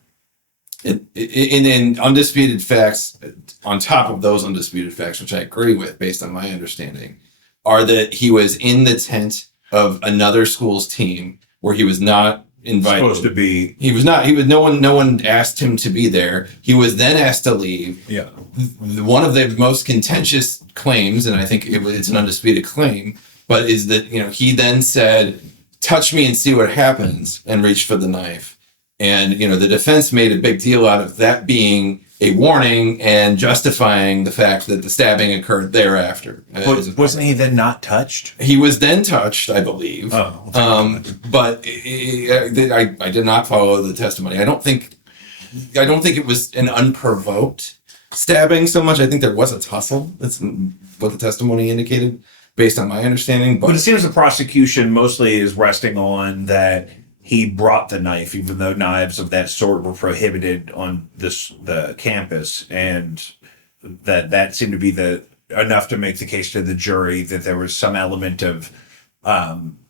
And in undisputed facts, on top of those undisputed facts, which I agree with based on my understanding, are that he was in the tent of another school's team where he was not invited. Supposed to be. No one asked him to be there. He was then asked to leave. Yeah. One of the most contentious claims, and I think it's an undisputed claim, but is that, he then said, touch me and see what happens, and reached for the knife. And, the defense made a big deal out of that being a warning and justifying the fact that the stabbing occurred thereafter. Wasn't he then not touched? He was then touched, I believe. Oh. But I did not follow the testimony. I don't think it was an unprovoked stabbing so much. I think there was a tussle. That's what the testimony indicated, based on my understanding. But it seems the prosecution mostly is resting on that he brought the knife, even though knives of that sort were prohibited on the campus, and that seemed to be enough to make the case to the jury that there was some element of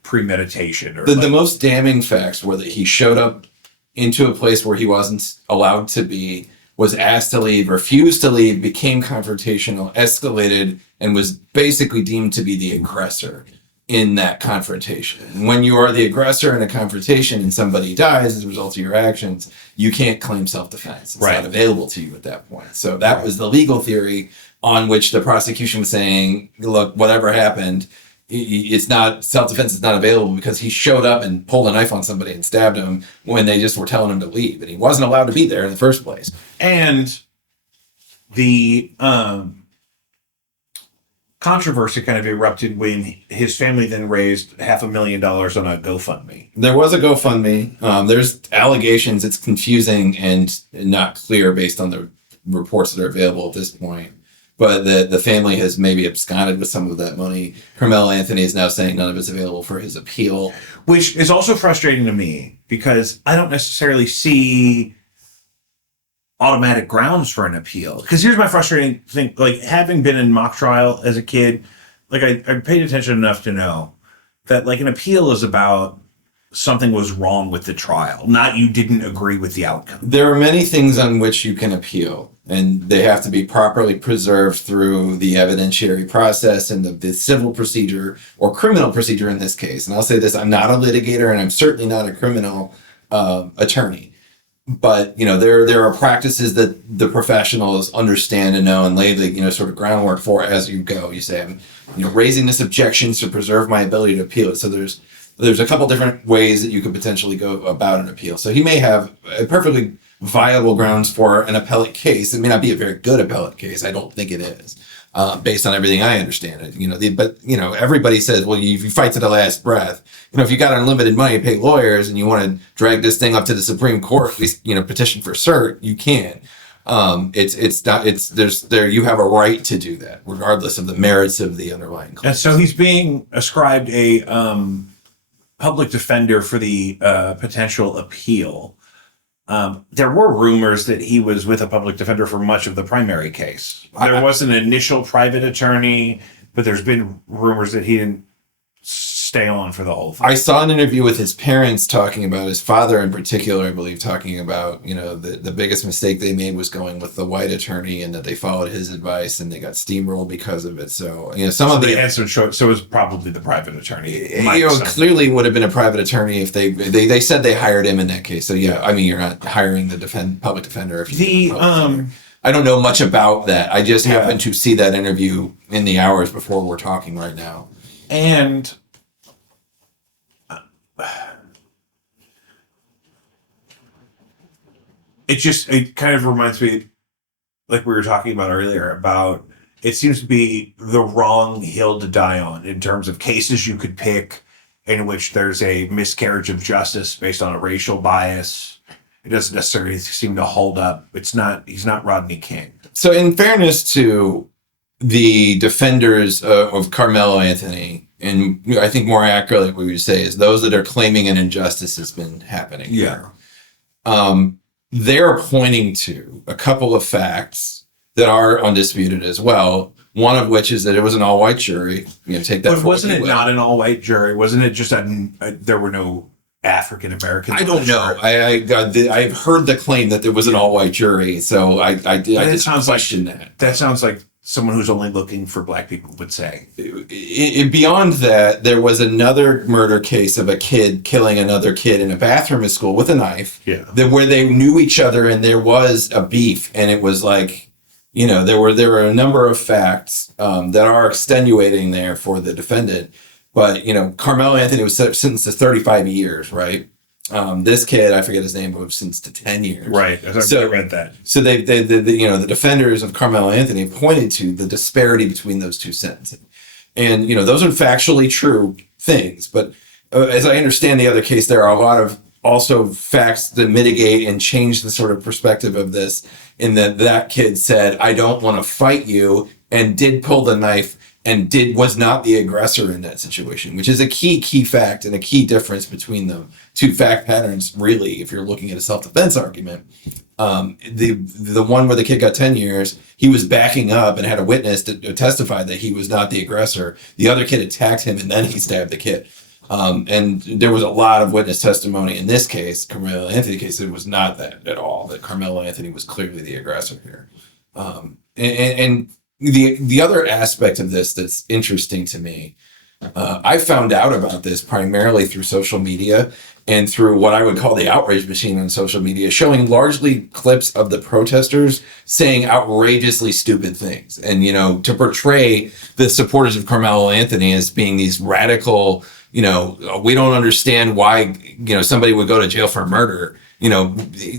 premeditation. Or the most damning facts were that he showed up into a place where he wasn't allowed to be, was asked to leave, refused to leave, became confrontational, escalated, and was basically deemed to be the aggressor in that confrontation. When you are the aggressor in a confrontation and somebody dies as a result of your actions, you can't claim self-defense. It's not available to you at that point. So that was the legal theory on which the prosecution was saying, look, whatever happened, it's not, self-defense is not available because he showed up and pulled a knife on somebody and stabbed him when they just were telling him to leave, and he wasn't allowed to be there in the first place. And the controversy kind of erupted when his family then raised $500,000 on a GoFundMe. There was a GoFundMe. There's allegations. It's confusing and not clear based on the reports that are available at this point. But the family has maybe absconded with some of that money. Carmelo Anthony is now saying none of it's available for his appeal. Which is also frustrating to me because I don't necessarily see automatic grounds for an appeal. Because here's my frustrating thing, like having been in mock trial as a kid, like I paid attention enough to know that like an appeal is about something was wrong with the trial, not you didn't agree with the outcome. There are many things on which you can appeal, and they have to be properly preserved through the evidentiary process and the civil procedure or criminal procedure in this case. And I'll say this, I'm not a litigator and I'm certainly not a criminal attorney. But, there are practices that the professionals understand and know and lay the, sort of groundwork for as you go. You say, I'm, raising this objection to preserve my ability to appeal it. So there's a couple different ways that you could potentially go about an appeal. So he may have a perfectly viable grounds for an appellate case. It may not be a very good appellate case. I don't think it is, based on everything I understand it. But everybody says, well, you fight to the last breath. If you got unlimited money to pay lawyers and you want to drag this thing up to the Supreme Court, at least, petition for cert, you can. You have a right to do that, regardless of the merits of the underlying claim. And so he's being ascribed a public defender for the potential appeal. There were rumors that he was with a public defender for much of the primary case. There was an initial private attorney, but there's been rumors that he didn't stay on for the whole thing. I saw an interview with his parents talking about, his father in particular, I believe, talking about, the biggest mistake they made was going with the white attorney, and that they followed his advice and they got steamrolled because of it. So, so it was probably the private attorney. Clearly would have been a private attorney if they said they hired him in that case. So yeah, I mean, you're not hiring the public defender. I don't know much about that. I just happened to see that interview in the hours before we're talking right now. And it kind of reminds me, like we were talking about earlier, about it seems to be the wrong hill to die on in terms of cases you could pick in which there's a miscarriage of justice based on a racial bias. It doesn't necessarily seem to hold up. He's not Rodney King. So in fairness to the defenders of Carmelo Anthony, and I think more accurately what we would say is those that are claiming an injustice has been happening. Yeah. they're pointing to a couple of facts that are undisputed as well. One of which is that it was an all-white jury. You know, take that. But wasn't it not an all-white jury? Wasn't it just there were no African Americans? I don't know. I've heard the claim that there was an all-white jury, so I just question that. That sounds like someone who's only looking for black people would say. Beyond that, there was another murder case of a kid killing another kid in a bathroom at school with a knife. Yeah. Where they knew each other and there was a beef, and it was like, you know, there were a number of facts that are extenuating there for the defendant. But, you know, Carmelo Anthony was sentenced to 35 years, right? This kid, I forget his name, but was sentenced to 10 years. Right. I read that. So they you know, the defenders of Carmelo Anthony pointed to the disparity between those two sentences. And, you know, those are factually true things. But as I understand the other case, there are a lot of also facts that mitigate and change the sort of perspective of this, in that kid said, I don't want to fight you, and did pull the knife and was not the aggressor in that situation, which is a key fact and a key difference between the two fact patterns, really, if you're looking at a self-defense argument. The one where the kid got 10 years, he was backing up and had a witness to testify that he was not the aggressor. The other kid attacked him and then he stabbed the kid. And there was a lot of witness testimony in this case, Carmelo Anthony case. It was not that at all, that Carmelo Anthony was clearly the aggressor here. And the other aspect of this that's interesting to me, I found out about this primarily through social media and through what I would call the outrage machine on social media, showing largely clips of the protesters saying outrageously stupid things. And, you know, to portray the supporters of Carmelo Anthony as being these radical, you know, we don't understand why, you know, somebody would go to jail for murder, you know,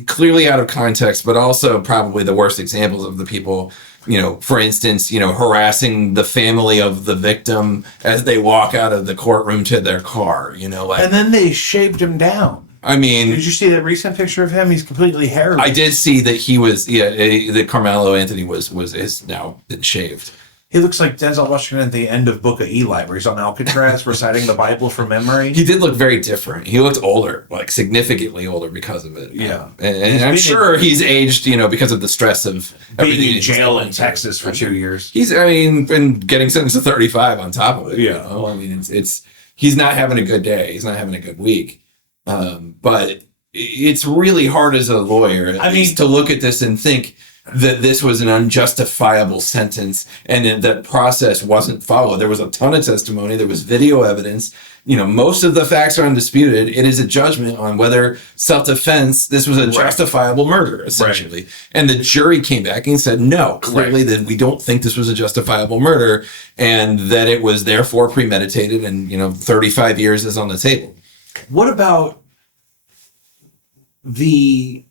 clearly out of context, but also probably the worst examples of the people, you know, for instance, you know, harassing the family of the victim as they walk out of the courtroom to their car, you know, like. And then they shaved him down. I mean, did you see that recent picture of him? He's completely hairless. I did see that he was, that Carmelo Anthony is now been shaved. He looks like Denzel Washington at the end of Book of Eli, where he's on Alcatraz reciting the Bible from memory. He did look very different. He looked older, like significantly older because of it. Yeah. And I'm sure he's aged, you know, because of the stress of being in jail in Texas for 2 years. Been getting sentenced to 35 on top of it. Yeah. You know? I mean, he's not having a good day. He's not having a good week. But it's really hard as a lawyer, at least, to look at this and think that this was an unjustifiable sentence and that process wasn't followed. There was a ton of testimony. There was video evidence. You know, most of the facts are undisputed. It is a judgment on whether self-defense, this was a justifiable murder, essentially. Right. And the jury came back and said, no, clearly that we don't think this was a justifiable murder and that it was therefore premeditated and, you know, 35 years is on the table. What about the...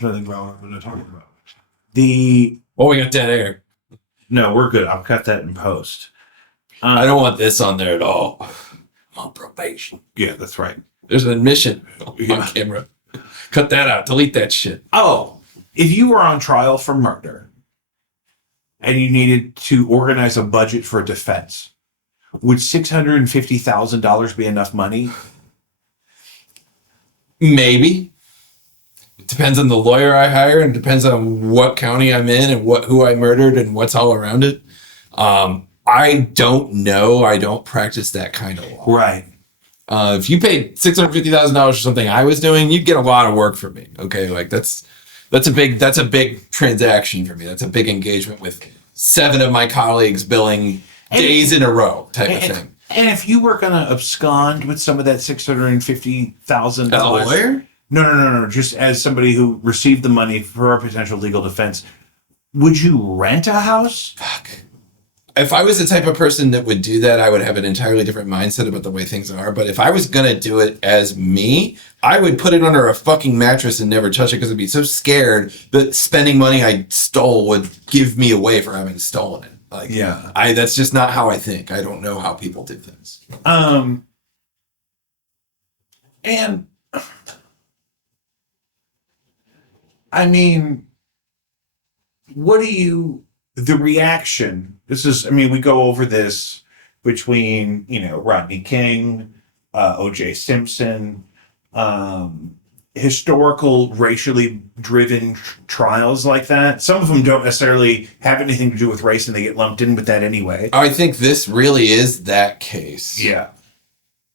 Something about what I'm talking about. We got dead air. No, we're good. I'll cut that in post. I don't want this on there at all. I'm on probation. Yeah, that's right. There's an admission on camera. Cut that out. Delete that shit. Oh, if you were on trial for murder and you needed to organize a budget for defense, would $650,000 be enough money? Maybe. It depends on the lawyer I hire and depends on what county I'm in and who I murdered and what's all around it. I don't know. I don't practice that kind of law. Right. If you paid $650,000 for something I was doing, you'd get a lot of work from me. Okay, like that's a big transaction for me. That's a big engagement with 7 of my colleagues billing days in a row type of thing. And if you were going to abscond with some of that $650,000, as a lawyer? No. Just as somebody who received the money for a potential legal defense, would you rent a house? Fuck. If I was the type of person that would do that, I would have an entirely different mindset about the way things are. But if I was going to do it as me, I would put it under a fucking mattress and never touch it because I'd be so scared that spending money I stole would give me away for having stolen it. Like, yeah. That's just not how I think. I don't know how people do things. And I mean, what do you, the reaction, this is, I mean, we go over this between, Rodney King, O.J. Simpson, historical racially driven trials like that. Some of them don't necessarily have anything to do with race and they get lumped in with that anyway. I think this really is that case. Yeah.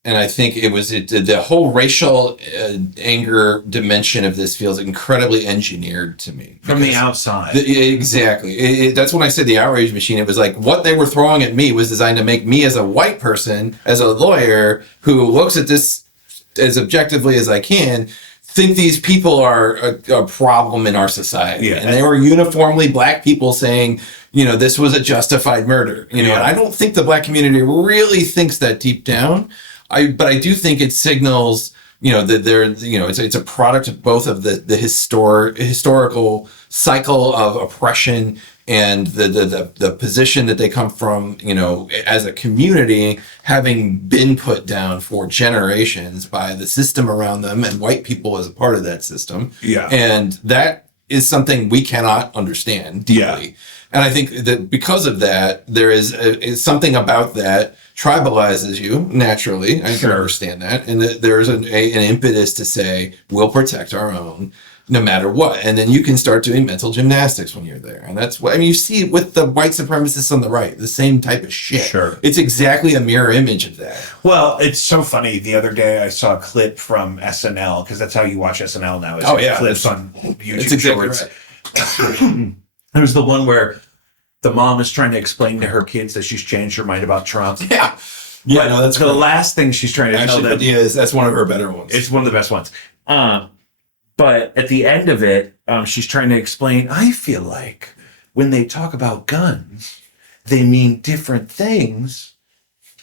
And I think the whole racial anger dimension of this feels incredibly engineered to me. From the outside. Exactly. That's when I said the outrage machine. It was like what they were throwing at me was designed to make me as a white person, as a lawyer who looks at this as objectively as I can, think these people are a problem in our society. Yeah. And they were uniformly black people saying, this was a justified murder. And I don't think the black community really thinks that deep down. But I do think it signals, that it's a product of both of the historical cycle of oppression and the position that they come from, as a community, having been put down for generations by the system around them and white people as a part of that system. Yeah. And that is something we cannot understand deeply. Yeah. And I think that because of that, there is something about that tribalizes you naturally. I can understand that. And that there's an impetus to say, we'll protect our own no matter what. And then you can start doing mental gymnastics when you're there. And that's what, you see with the white supremacists on the right, the same type of shit. Sure. It's exactly a mirror image of that. Well, it's so funny. The other day I saw a clip from SNL, because that's how you watch SNL now. Is clips on YouTube Shorts. Right. There's the one where the mom is trying to explain to her kids that she's changed her mind about Trump. Yeah. Yeah, no, that's the last thing she's trying to tell them. That's one of her better ones. It's one of the best ones. But at the end of it, she's trying to explain, I feel like when they talk about guns, they mean different things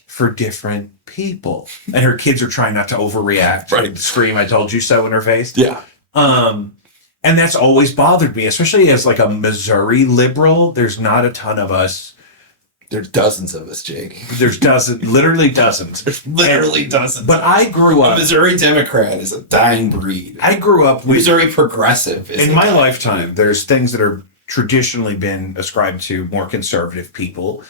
for different people. And her kids are trying not to overreact. Right. Scream, I told you so in her face. Yeah. And that's always bothered me, especially as like a Missouri liberal. There's not a ton of us. There's dozens of us, Jake. There's literally dozens. Dozens. But I grew up. A Missouri Democrat is a dying breed. I grew up with. Missouri Progressive is. In my lifetime, there's things that are traditionally been ascribed to more conservative people.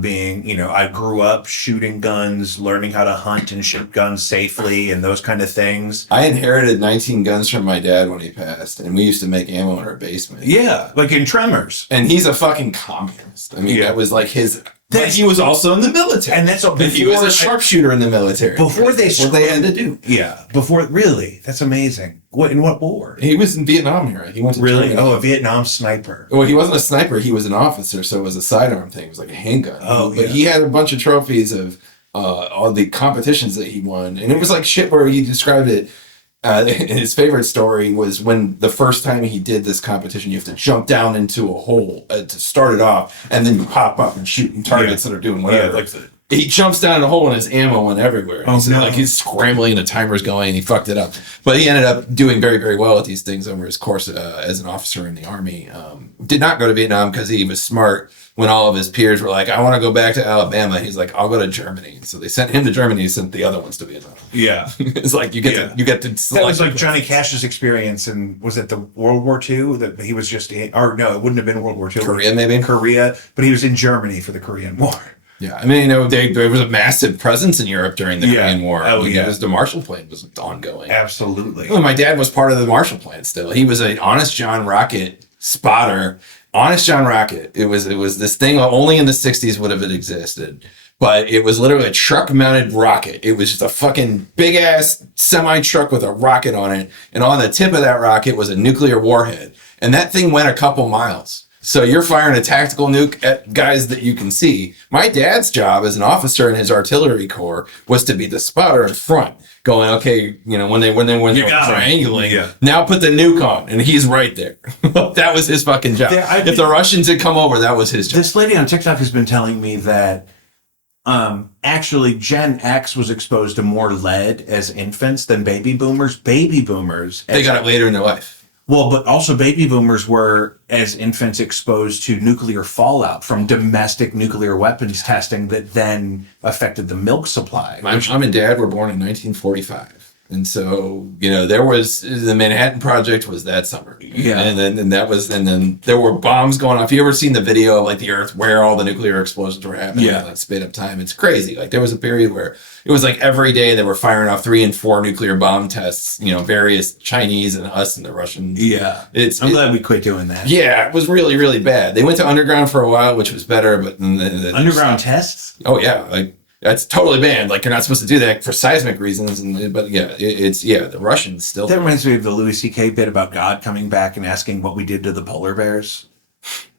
Being, I grew up shooting guns, learning how to hunt and shoot guns safely and those kind of things. I inherited 19 guns from my dad when he passed, and we used to make ammo in our basement. Yeah, like in Tremors. And he's a fucking communist. That was like his... But he was also in the military. And that's he was a sharpshooter in the military. Before they had to do. Yeah. Really? That's amazing. In what war? He was in Vietnam era. He went to Germany. Oh, a Vietnam sniper. Well, he wasn't a sniper. He was an officer, so it was a sidearm thing. It was like a handgun. But he had a bunch of trophies of all the competitions that he won. And it was like shit where he described it. His favorite story was when the first time he did this competition, you have to jump down into a hole to start it off, and then you pop up and shoot targets that are doing whatever. Yeah, he jumps down in a hole and his ammo went everywhere. He's scrambling and the timer's going and he fucked it up. But he ended up doing very, very well at these things over his course as an officer in the Army. Did not go to Vietnam because he was smart. When all of his peers were like, I want to go back to Alabama, he's like, I'll go to Germany. So they sent him to Germany, he sent the other ones to Vietnam. Yeah. It's like you get to select. That was like Johnny Cash's experience in, was it the World War II that he was just in, or no, it wouldn't have been World War II. Korea, maybe? Korea, but he was in Germany for the Korean War. Yeah, there was a massive presence in Europe during the Korean War. The Marshall Plan was ongoing. Absolutely. Well, my dad was part of the Marshall Plan still. He was an Honest John Rocket spotter. Honest John Rocket. It was this thing only in the 60s would have it existed. But it was literally a truck-mounted rocket. It was just a fucking big-ass semi-truck with a rocket on it. And on the tip of that rocket was a nuclear warhead. And that thing went a couple miles. So you're firing a tactical nuke at guys that you can see. My dad's job as an officer in his artillery corps was to be the spotter in front, going, okay, when they were triangulating, now put the nuke on, and he's right there. That was his fucking job. If the Russians had come over, that was his job. This lady on TikTok has been telling me that actually Gen X was exposed to more lead as infants than baby boomers. Baby boomers, they got it later in their life. Well, but also baby boomers were, as infants, exposed to nuclear fallout from domestic nuclear weapons testing that then affected the milk supply. My mom and dad were born in 1945. And so, there was, the Manhattan Project was that summer. Yeah. And then there were bombs going off. You ever seen the video of like the Earth where all the nuclear explosions were happening? Yeah. Like sped up time. It's crazy. Like there was a period where it was like every day they were firing off 3 and 4 nuclear bomb tests, various Chinese and us and the Russians. Yeah. I'm glad we quit doing that. Yeah, it was really, really bad. They went to underground for a while, which was better, but then Underground tests? Oh yeah, like that's totally banned. Like you're not supposed to do that for seismic reasons. But yeah, the Russians still. That reminds me of the Louis C.K. bit about God coming back and asking what we did to the polar bears.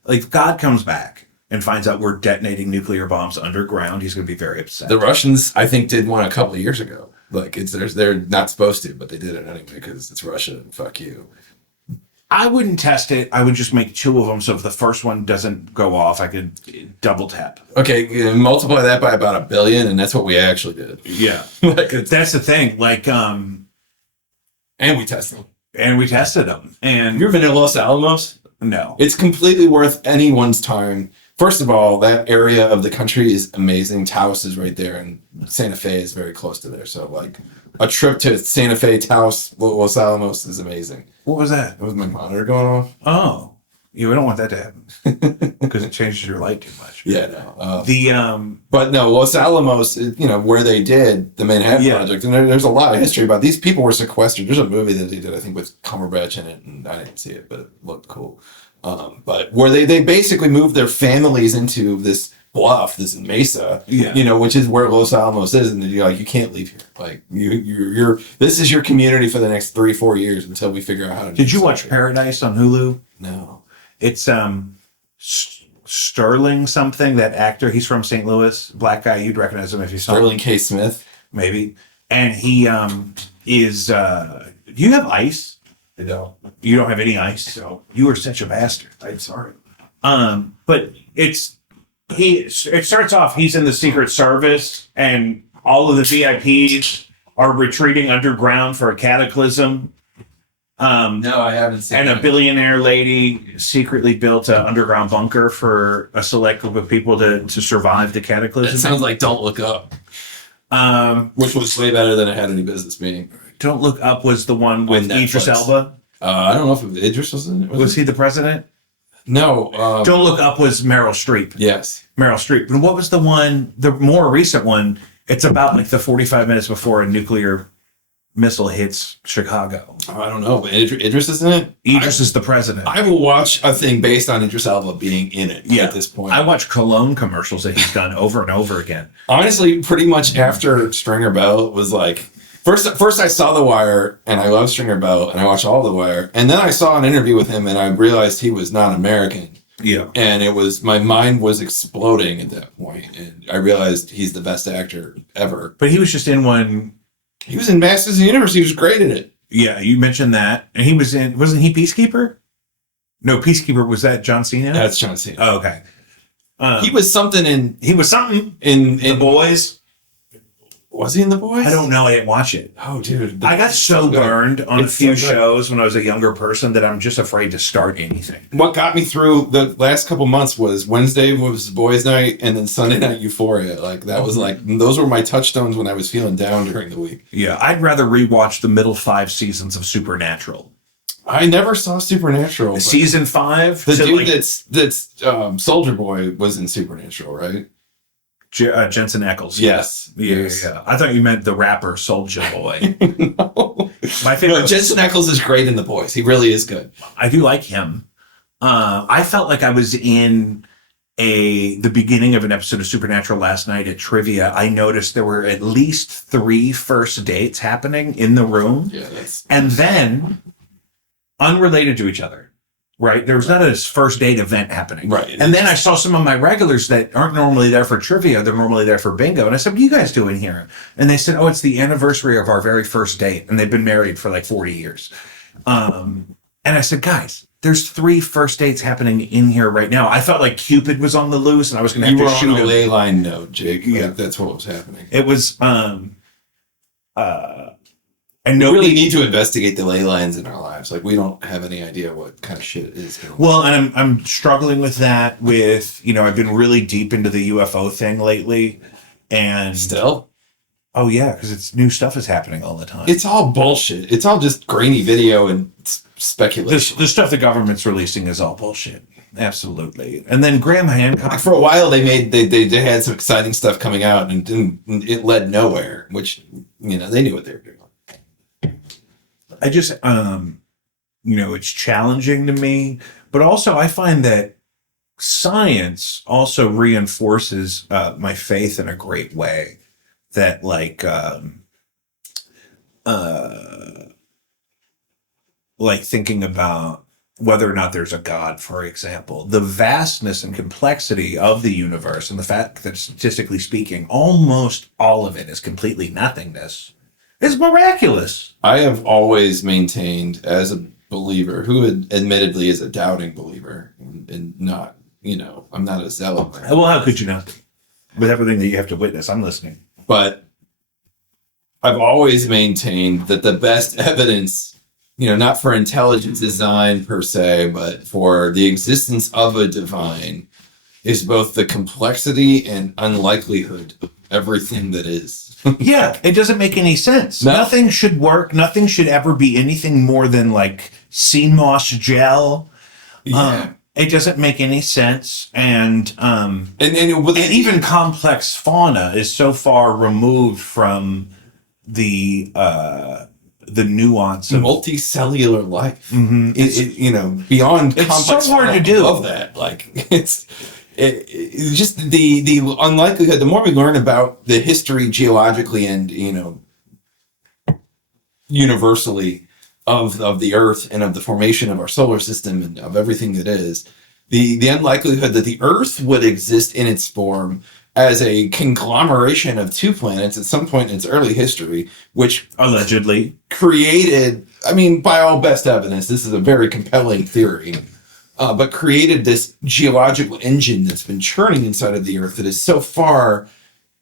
Like if God comes back and finds out we're detonating nuclear bombs underground, he's going to be very upset. The Russians, I think, did one a couple of years ago. Like they're not supposed to, but they did it anyway because it's Russia and fuck you. I wouldn't test it. I would just make 2 of them. So if the first one doesn't go off, I could double tap. Okay, multiply that by about 1 billion, and that's what we actually did. Yeah, like that's the thing. Like, and we tested them. And we tested them. And you're Vanilla Los Alamos? No, it's completely worth anyone's time. First of all, that area of the country is amazing. Taos is right there, and Santa Fe is very close to there. So, like, a trip to Santa Fe, Taos, Los Alamos is amazing. What was that? It was my monitor going off. Oh, yeah, we don't want that to happen because it changes your light too much. Yeah, no. But no, Los Alamos, where they did the Manhattan Project, and there's a lot of history about these people were sequestered. There's a movie that they did, I think, with Cumberbatch in it, and I didn't see it, but it looked cool. But where they basically moved their families into this bluff, this mesa, which is where Los Alamos is, and you're like, you can't leave here. Like you're this is your community for the next 3-4 years until we figure out how to. Did you watch Paradise on Hulu? No. It's Sterling something, that actor. He's from St. Louis, black guy. You'd recognize him if you saw him. Sterling K. Smith, maybe. And he is. Do you have ice? I don't. You don't have any ice. So you are such a bastard. I'm sorry. But it starts off. He's in the Secret Service, and all of the VIPs are retreating underground for a cataclysm. No, I haven't seen. And a billionaire lady secretly built an underground bunker for a select group of people to survive the cataclysm. It sounds like Don't Look Up, which was way better than it had any business being. Don't Look Up was the one with Idris Elba. I don't know if Idris was in it. Was he the president? No. Don't Look Up was Meryl Streep. Yes. Meryl Streep. And what was the one, the more recent one? It's about like the 45 minutes before a nuclear missile hits Chicago. Oh, I don't know. But Idris is in it? Idris is the president. I will watch a thing based on Idris Elba being in it at this point. I watch cologne commercials that he's done over and over again. Honestly, pretty much after Stringer Bell was like... First I saw The Wire, and I love Stringer Bell, and I watched all The Wire. And then I saw an interview with him, and I realized he was not American. Yeah. And my mind was exploding at that point. And I realized he's the best actor ever. But he was just in one... He was in Masters of the Universe. He was great in it. Yeah, you mentioned that. And he was in... Wasn't he Peacekeeper? No, Peacekeeper, was that John Cena? That's John Cena. Oh, okay. He was something in The Boys. Was he in The Boys? I don't know. I didn't watch it. Oh, dude. I got so burned on a few shows when I was a younger person that I'm just afraid to start anything. What got me through the last couple months was Wednesday was Boys Night, and then Sunday Night Euphoria. Like, that was like, those were my touchstones when I was feeling down during the week. Yeah, I'd rather rewatch the middle 5 seasons of Supernatural. I never saw Supernatural. Season 5? The dude that's Soldier Boy was in Supernatural, right? Jensen Ackles. Yes. Yeah. I thought you meant the rapper Soulja Boy. No. My favorite. No, Jensen Ackles is great in The Boys. He really is good. I do like him. I felt like I was in the beginning of an episode of Supernatural last night at trivia. I noticed there were at least 3 first dates happening in the room. Yeah, and then unrelated to each other. Right. There was not a first date event happening. Right. And then I saw some of my regulars that aren't normally there for trivia. They're normally there for bingo. And I said, what are you guys doing here? And they said, oh, it's the anniversary of our very first date. And they've been married for like 40 years. And I said, guys, there's 3 first dates happening in here right now. I felt like Cupid was on the loose and I was going to have to shoot him. You were on a ley line note, Jake. Yeah. Like, that's what was happening. It was, and we really need to investigate the ley lines in our lives. Like, we don't have any idea what kind of shit it is. Well, and I'm struggling with that I've been really deep into the UFO thing lately. And still? Oh, yeah, because new stuff is happening all the time. It's all bullshit. It's all just grainy video and speculation. The stuff the government's releasing is all bullshit. Absolutely. And then Graham Hancock. For a while, they had some exciting stuff coming out, and it led nowhere. Which they knew what they were doing. I just it's challenging to me, but also I find that science also reinforces my faith in a great way. That like thinking about whether or not there's a God, for example, the vastness and complexity of the universe, and the fact that statistically speaking, almost all of it is completely nothingness, is miraculous. I have always maintained, as a believer, who admittedly is a doubting believer, and not, I'm not a zealot. Well, how could you not? With everything that you have to witness, I'm listening. But I've always maintained that the best evidence, not for intelligent design per se, but for the existence of a divine, is both the complexity and unlikelihood of everything that is. Yeah, it doesn't make any sense. No. Nothing should work. Nothing should ever be anything more than like CMOS gel. Yeah. It doesn't make any sense. And even complex fauna is so far removed from the nuance of multicellular life. Mm-hmm. Beyond it's complex. So hard to do. I love that. Like it's just the unlikelihood. The more we learn about the history geologically and universally of the Earth and of the formation of our solar system and of everything that is, the unlikelihood that the Earth would exist in its form as a conglomeration of two planets at some point in its early history, which allegedly created, by all best evidence, this is a very compelling theory, but created this geological engine that's been churning inside of the Earth that is so far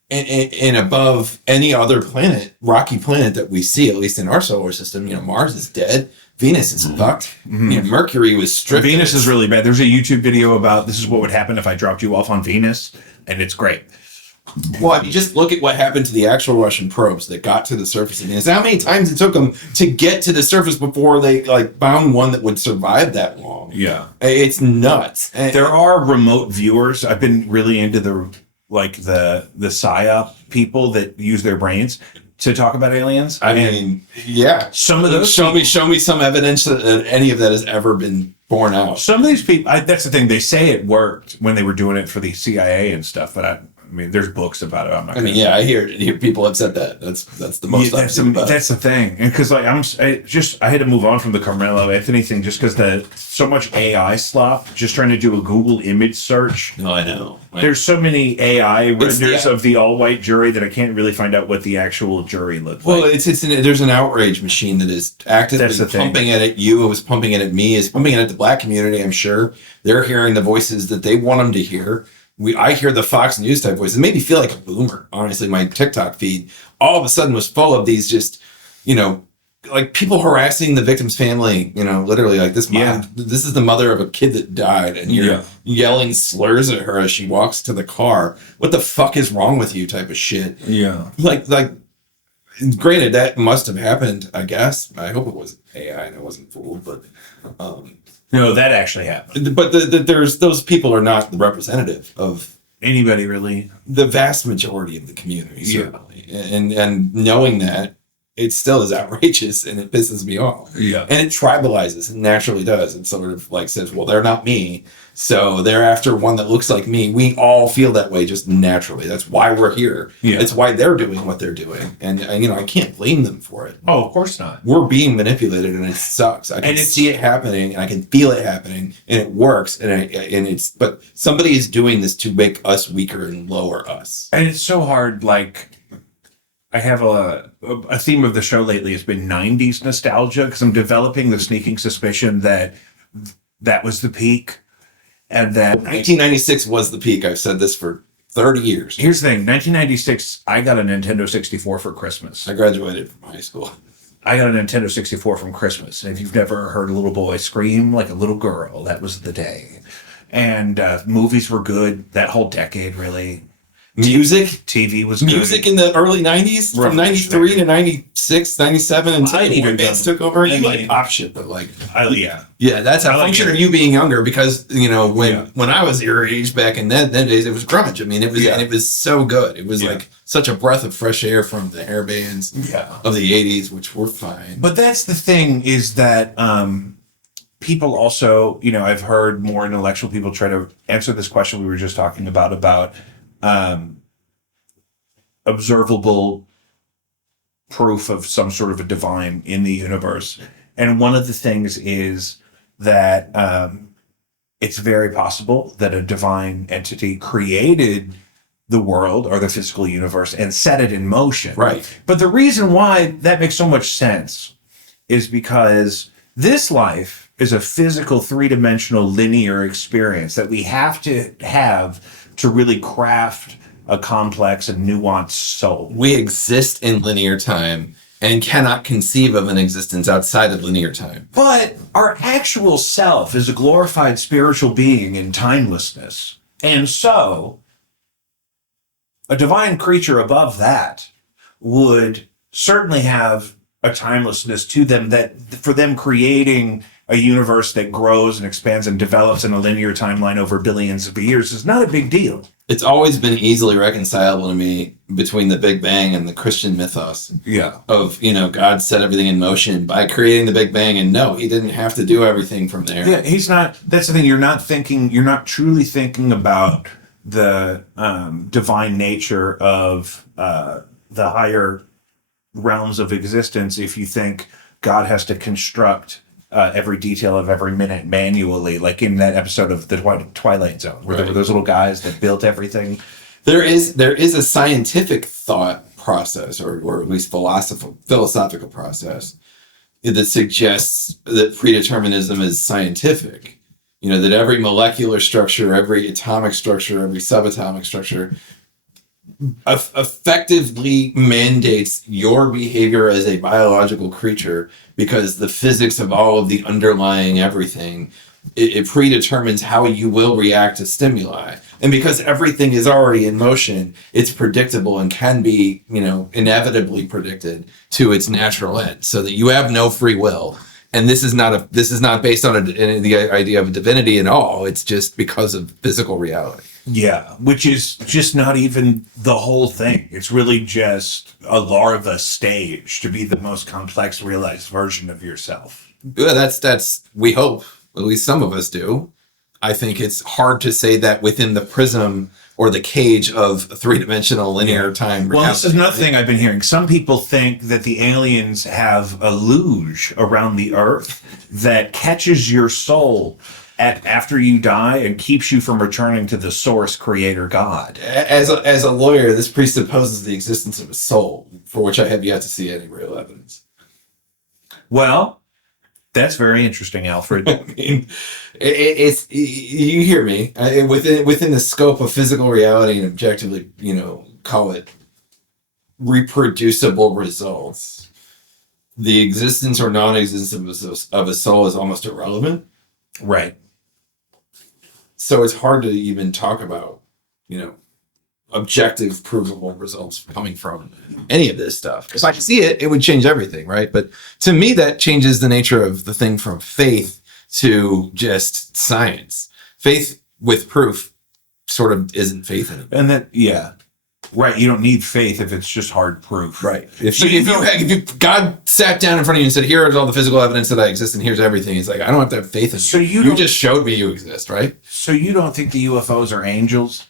and above any other planet, rocky planet that we see, at least in our solar system. Mars is dead. Venus is fucked. Mm-hmm. Mercury was stripped. Venus is really bad. There's a YouTube video about this is what would happen if I dropped you off on Venus, and it's great. Well, if you just look at what happened to the actual Russian probes that got to the surface of Venus, how many times it took them to get to the surface before they found one that would survive that long. Yeah, it's nuts. There are remote viewers. I've been really into the PSYOP people that use their brains to talk about aliens. Yeah. Some of those show me some evidence that any of that has ever been borne out. Some of these people, that's the thing. They say it worked when they were doing it for the CIA and stuff, but there's books about it. I'm not. I hear people have said that. That's the most. Yeah, that's the thing, and because I had to move on from the Carmelo Anthony thing just because so much AI slop. Just trying to do a Google image search. No, I know. There's so many AI renders of the all-white jury that I can't really find out what the actual jury looked like. Well, there's an outrage machine that is actively pumping it at you. It was pumping it at me. It's pumping it at the black community. I'm sure they're hearing the voices that they want them to hear. I hear the Fox News type voices. It made me feel like a boomer. Honestly, my TikTok feed all of a sudden was full of these just, people harassing the victim's family. Literally like this mom. Yeah. This is the mother of a kid that died, and you're yelling slurs at her as she walks to the car. What the fuck is wrong with you? Type of shit. Yeah. Like. Granted, that must have happened. I guess. I hope it was AI and I wasn't fooled, but. No, that actually happened. But there's those people are not the representative of anybody really. The vast majority of the community, certainly. Yeah. And knowing that, it still is outrageous and it pisses me off. Yeah. And it tribalizes. It naturally does. It sort of says, well, they're not me, so they're after one that looks like me. We all feel that way just naturally. That's why we're here. Yeah. It's why they're doing what they're doing. And I can't blame them for it. Oh, of course not. We're being manipulated and it sucks. I can see it happening and I can feel it happening and it works. But somebody is doing this to make us weaker and lower us. And it's so hard, I have a theme of the show lately has been 90s nostalgia because I'm developing the sneaking suspicion that was the peak and that 1996 was the peak. I've said this for 30 years. Here's the thing. 1996, I got a Nintendo 64 for Christmas. I graduated from high school. I got a Nintendo 64 from Christmas. And if you've never heard a little boy scream like a little girl, that was the day. And movies were good that whole decade, really. Music. TV was good. Music in the early 90s, from 93 to 96, 97, until the boy bands took over. You like pop shit, but like... Yeah, that's a function of you being younger, because, you know, when I was your age back in them days, it was grunge. I mean, it was, and it was so good. It was like such a breath of fresh air from the hair bands of the 80s, which were fine. But that's the thing, is that people also, you know, I've heard more intellectual people try to answer this question we were just talking about observable proof of some sort of a divine in the universe. And one of the things is that it's very possible that a divine entity created the world or the physical universe and set it in motion. Right. But the reason why that makes so much sense is because this life is a physical, three-dimensional, linear experience that we have to really craft a complex and nuanced soul. We exist in linear time and cannot conceive of an existence outside of linear time. But our actual self is a glorified spiritual being in timelessness. And so, a divine creature above that would certainly have a timelessness to them, that for them creating a universe that grows and expands and develops in a linear timeline over billions of years is not a big deal. It's always been easily reconcilable to me between the Big Bang and the Christian mythos. Yeah. Of, you know, God set everything in motion by creating the Big Bang, and no, he didn't have to do everything from there. Yeah, he's not, that's the thing, you're not truly thinking about the divine nature of the higher realms of existence if you think God has to construct every detail of every minute manually, like in that episode of the Twilight Zone, where there were those little guys that built everything. There is a scientific thought process, or at least philosophical process, that suggests that predeterminism is scientific. You know, that every molecular structure, every atomic structure, every subatomic structure effectively mandates your behavior as a biological creature, because the physics of all of the underlying everything, it predetermines how you will react to stimuli. And because everything is already in motion, it's predictable and can be, you know, inevitably predicted to its natural end, so that you have no free will. And this is not based on the idea of a divinity at all. It's just because of physical reality. Yeah, which is just not even the whole thing. It's really just a larva stage to be the most complex realized version of yourself. Yeah, that's we hope, at least some of us do. I think it's hard to say that within the prism or the cage of a three-dimensional linear time. Well, this is another thing I've been hearing. Some people think that the aliens have a luge around the Earth that catches your soul after you die and keeps you from returning to the source creator God. As a lawyer, this presupposes the existence of a soul, for which I have yet to see any real evidence. Well, that's very interesting, Alfred. I mean, it's you hear me. Within the scope of physical reality and objectively, you know, call it reproducible results, the existence or non-existence of a soul is almost irrelevant. Right. So it's hard to even talk about, you know, objective, provable results coming from any of this stuff. If I could see it, it would change everything, right? But to me, that changes the nature of the thing from faith to just science. Faith with proof sort of isn't faith anymore. And that, yeah. Right, you don't need faith if it's just hard proof. Right. If God sat down in front of you and said, "Here is all the physical evidence that I exist, and here's everything," it's like, I don't have to have faith in you. So you just showed me you exist, right? So you don't think the UFOs are angels?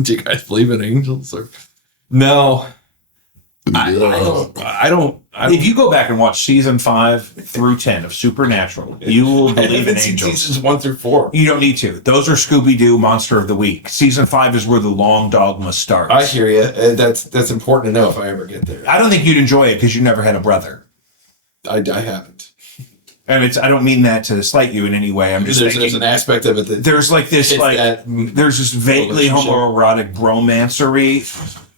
Do you guys believe in angels? Or no? I don't. If you go back and watch season 5 through 10 of Supernatural, you will believe in angels. Seasons 1 through 4. You don't need to. Those are Scooby-Doo Monster of the Week. Season 5 is where the long dogma starts. I hear you. That's important to know if I ever get there. I don't think you'd enjoy it because you never had a brother. I haven't. And I don't mean that to slight you in any way. I'm just thinking there's an aspect of it that there's like this there's this vaguely homoerotic bromancery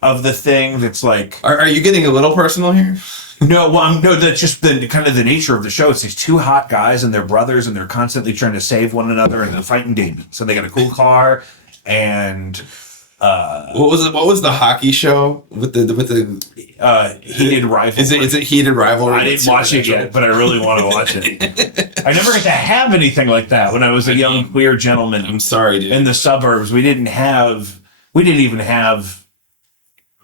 of the thing that's like. Are you getting a little personal here? No, well, no, that's just the kind of the nature of the show. It's these two hot guys and they're brothers and they're constantly trying to save one another and they're fighting demons. So they got a cool car and What was the hockey show with the Heated Rivalry. Is it Heated Rivalry? I didn't watch it yet, but I really want to watch it. I never got to have anything like that when I was a young queer gentleman. I'm sorry, dude. In the suburbs, we didn't even have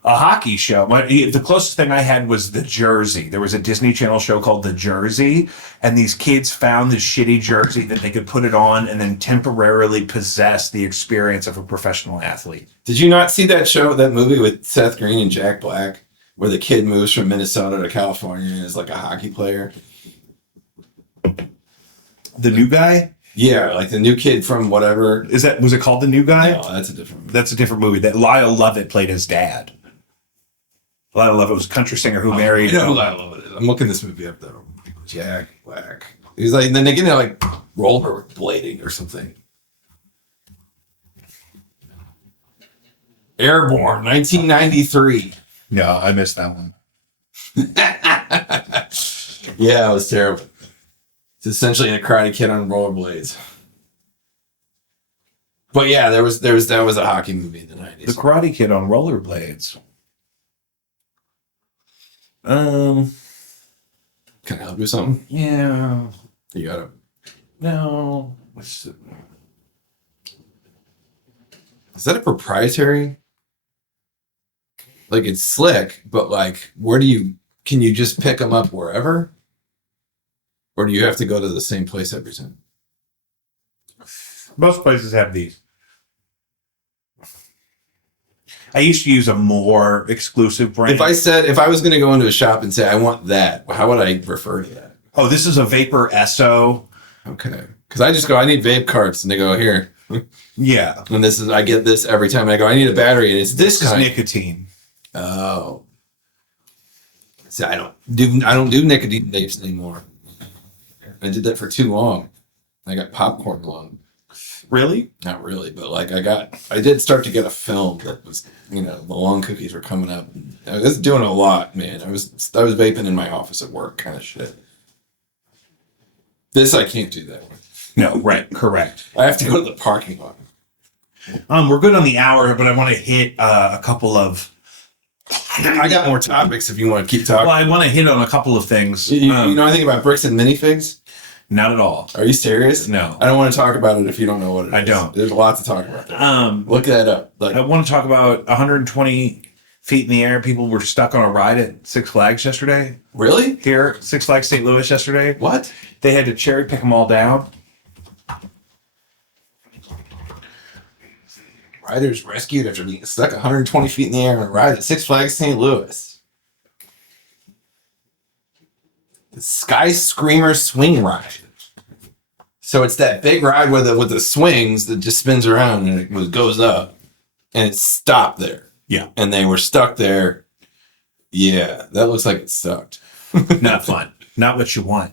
a hockey show. The closest thing I had was The Jersey. There was a Disney Channel show called The Jersey, and these kids found this shitty jersey that they could put it on and then temporarily possess the experience of a professional athlete. Did you not see that movie with Seth Green and Jack Black, where the kid moves from Minnesota to California and is like a hockey player? The New Guy? Yeah, like the new kid from whatever. Was it called The New Guy? No, that's a different movie. That's a different movie. That Lyle Lovett played his dad. Lyle Lovett was a country singer who married. You know who Lyle Lovett is. I'm looking this movie up though. Jack Black. He's like, and then they get into like rollerblading or something. Airborne, 1993. No, I missed that one. Yeah, it was terrible. It's essentially a Karate Kid on rollerblades. But yeah, that was a hockey movie in the 90s. The Karate Kid on rollerblades. Can I help you with something? Yeah. You got it. No. Is that a proprietary? Like, it's slick, but like, can you just pick them up wherever? Or do you have to go to the same place every time? Most places have these. I used to use a more exclusive brand. If I was going to go into a shop and say, I want that, how would I refer to that? Oh, this is a Vapor Esso. Okay. Because I just go, I need vape carts. And they go, here. Yeah. And I get this every time. And I go, I need a battery. And it's This kind. is nicotine. Oh. See, I don't do nicotine vapes anymore. I did that for too long. I got popcorn lung. Really? Not really, but like I did start to get a film that was, the lung cookies were coming up. I was doing a lot, man. I was vaping in my office at work, kind of shit. This I can't do that with. No, right, correct. I have to go to the parking lot. We're good on the hour, but I want to hit a couple of. I got more topics if you want to keep talking. Well, I want to hit on a couple of things. You know anything about bricks and minifigs? Not at all. Are you serious? No. I don't want to talk about it if you don't know what it is. I don't. There's a lot to talk about there. Look that up. I want to talk about 120 feet in the air. People were stuck on a ride at Six Flags yesterday. Really? Here, Six Flags St. Louis yesterday. What? They had to cherry pick them all down. Riders rescued after being stuck 120 feet in the air on a ride at Six Flags St. Louis. The Sky Screamer swing ride. So it's that big ride with the swings that just spins around and it goes up. And it stopped there. Yeah. And they were stuck there. Yeah, that looks like it sucked. Not fun. Not what you want.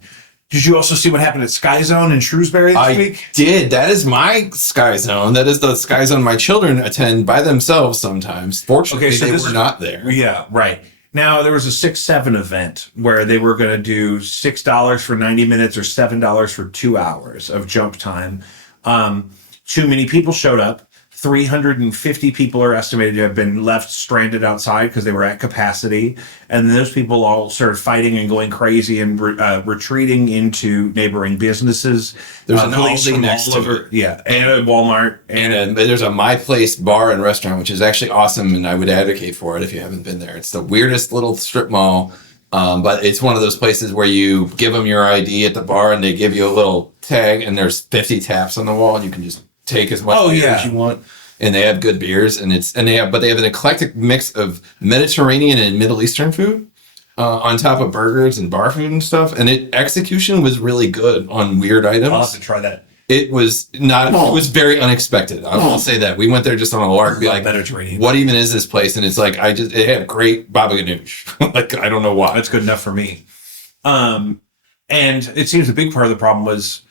Did you also see what happened at Sky Zone in Shrewsbury this week? I did. That is my Sky Zone. That is the Sky Zone my children attend by themselves sometimes. Fortunately, they were not there. Yeah, right. Now, there was a 6-7 event where they were going to do $6 for 90 minutes or $7 for 2 hours of jump time. Too many people showed up. 350 people are estimated to have been left stranded outside because they were at capacity. And those people all started fighting and going crazy and retreating into neighboring businesses. There's an Aldi next to it. Yeah, and a Walmart. And there's a My Place bar and restaurant, which is actually awesome, and I would advocate for it if you haven't been there. It's the weirdest little strip mall, but it's one of those places where you give them your ID at the bar, and they give you a little tag, and there's 50 taps on the wall, and you can just take as much beer as you want. And they have good beers, and they have an eclectic mix of Mediterranean and Middle Eastern food on top of burgers and bar food and stuff. And execution was really good on weird items. I'll have to try that. It was not. It was very unexpected. I will say that we went there just on a lark, be like, Mediterranean. What even is this place? And it's like it had great baba ganoush. Like I don't know why. That's good enough for me. And it seems a big part of the problem was,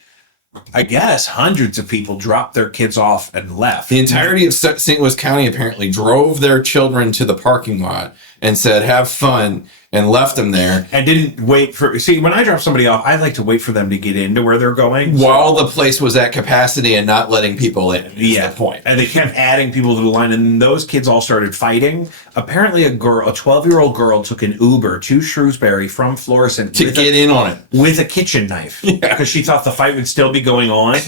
I guess, hundreds of people dropped their kids off and left. The entirety of St. Louis County apparently drove their children to the parking lot and said, have fun, and left them there. And didn't wait for, see, when I drop somebody off, I like to wait for them to get into where they're going. While the place was at capacity and not letting people in. Yeah. The point. And they kept adding people to the line, and those kids all started fighting. Apparently a 12-year-old girl took an Uber to Shrewsbury from Florissant To get in on it. with a kitchen knife. Because she thought the fight would still be going on.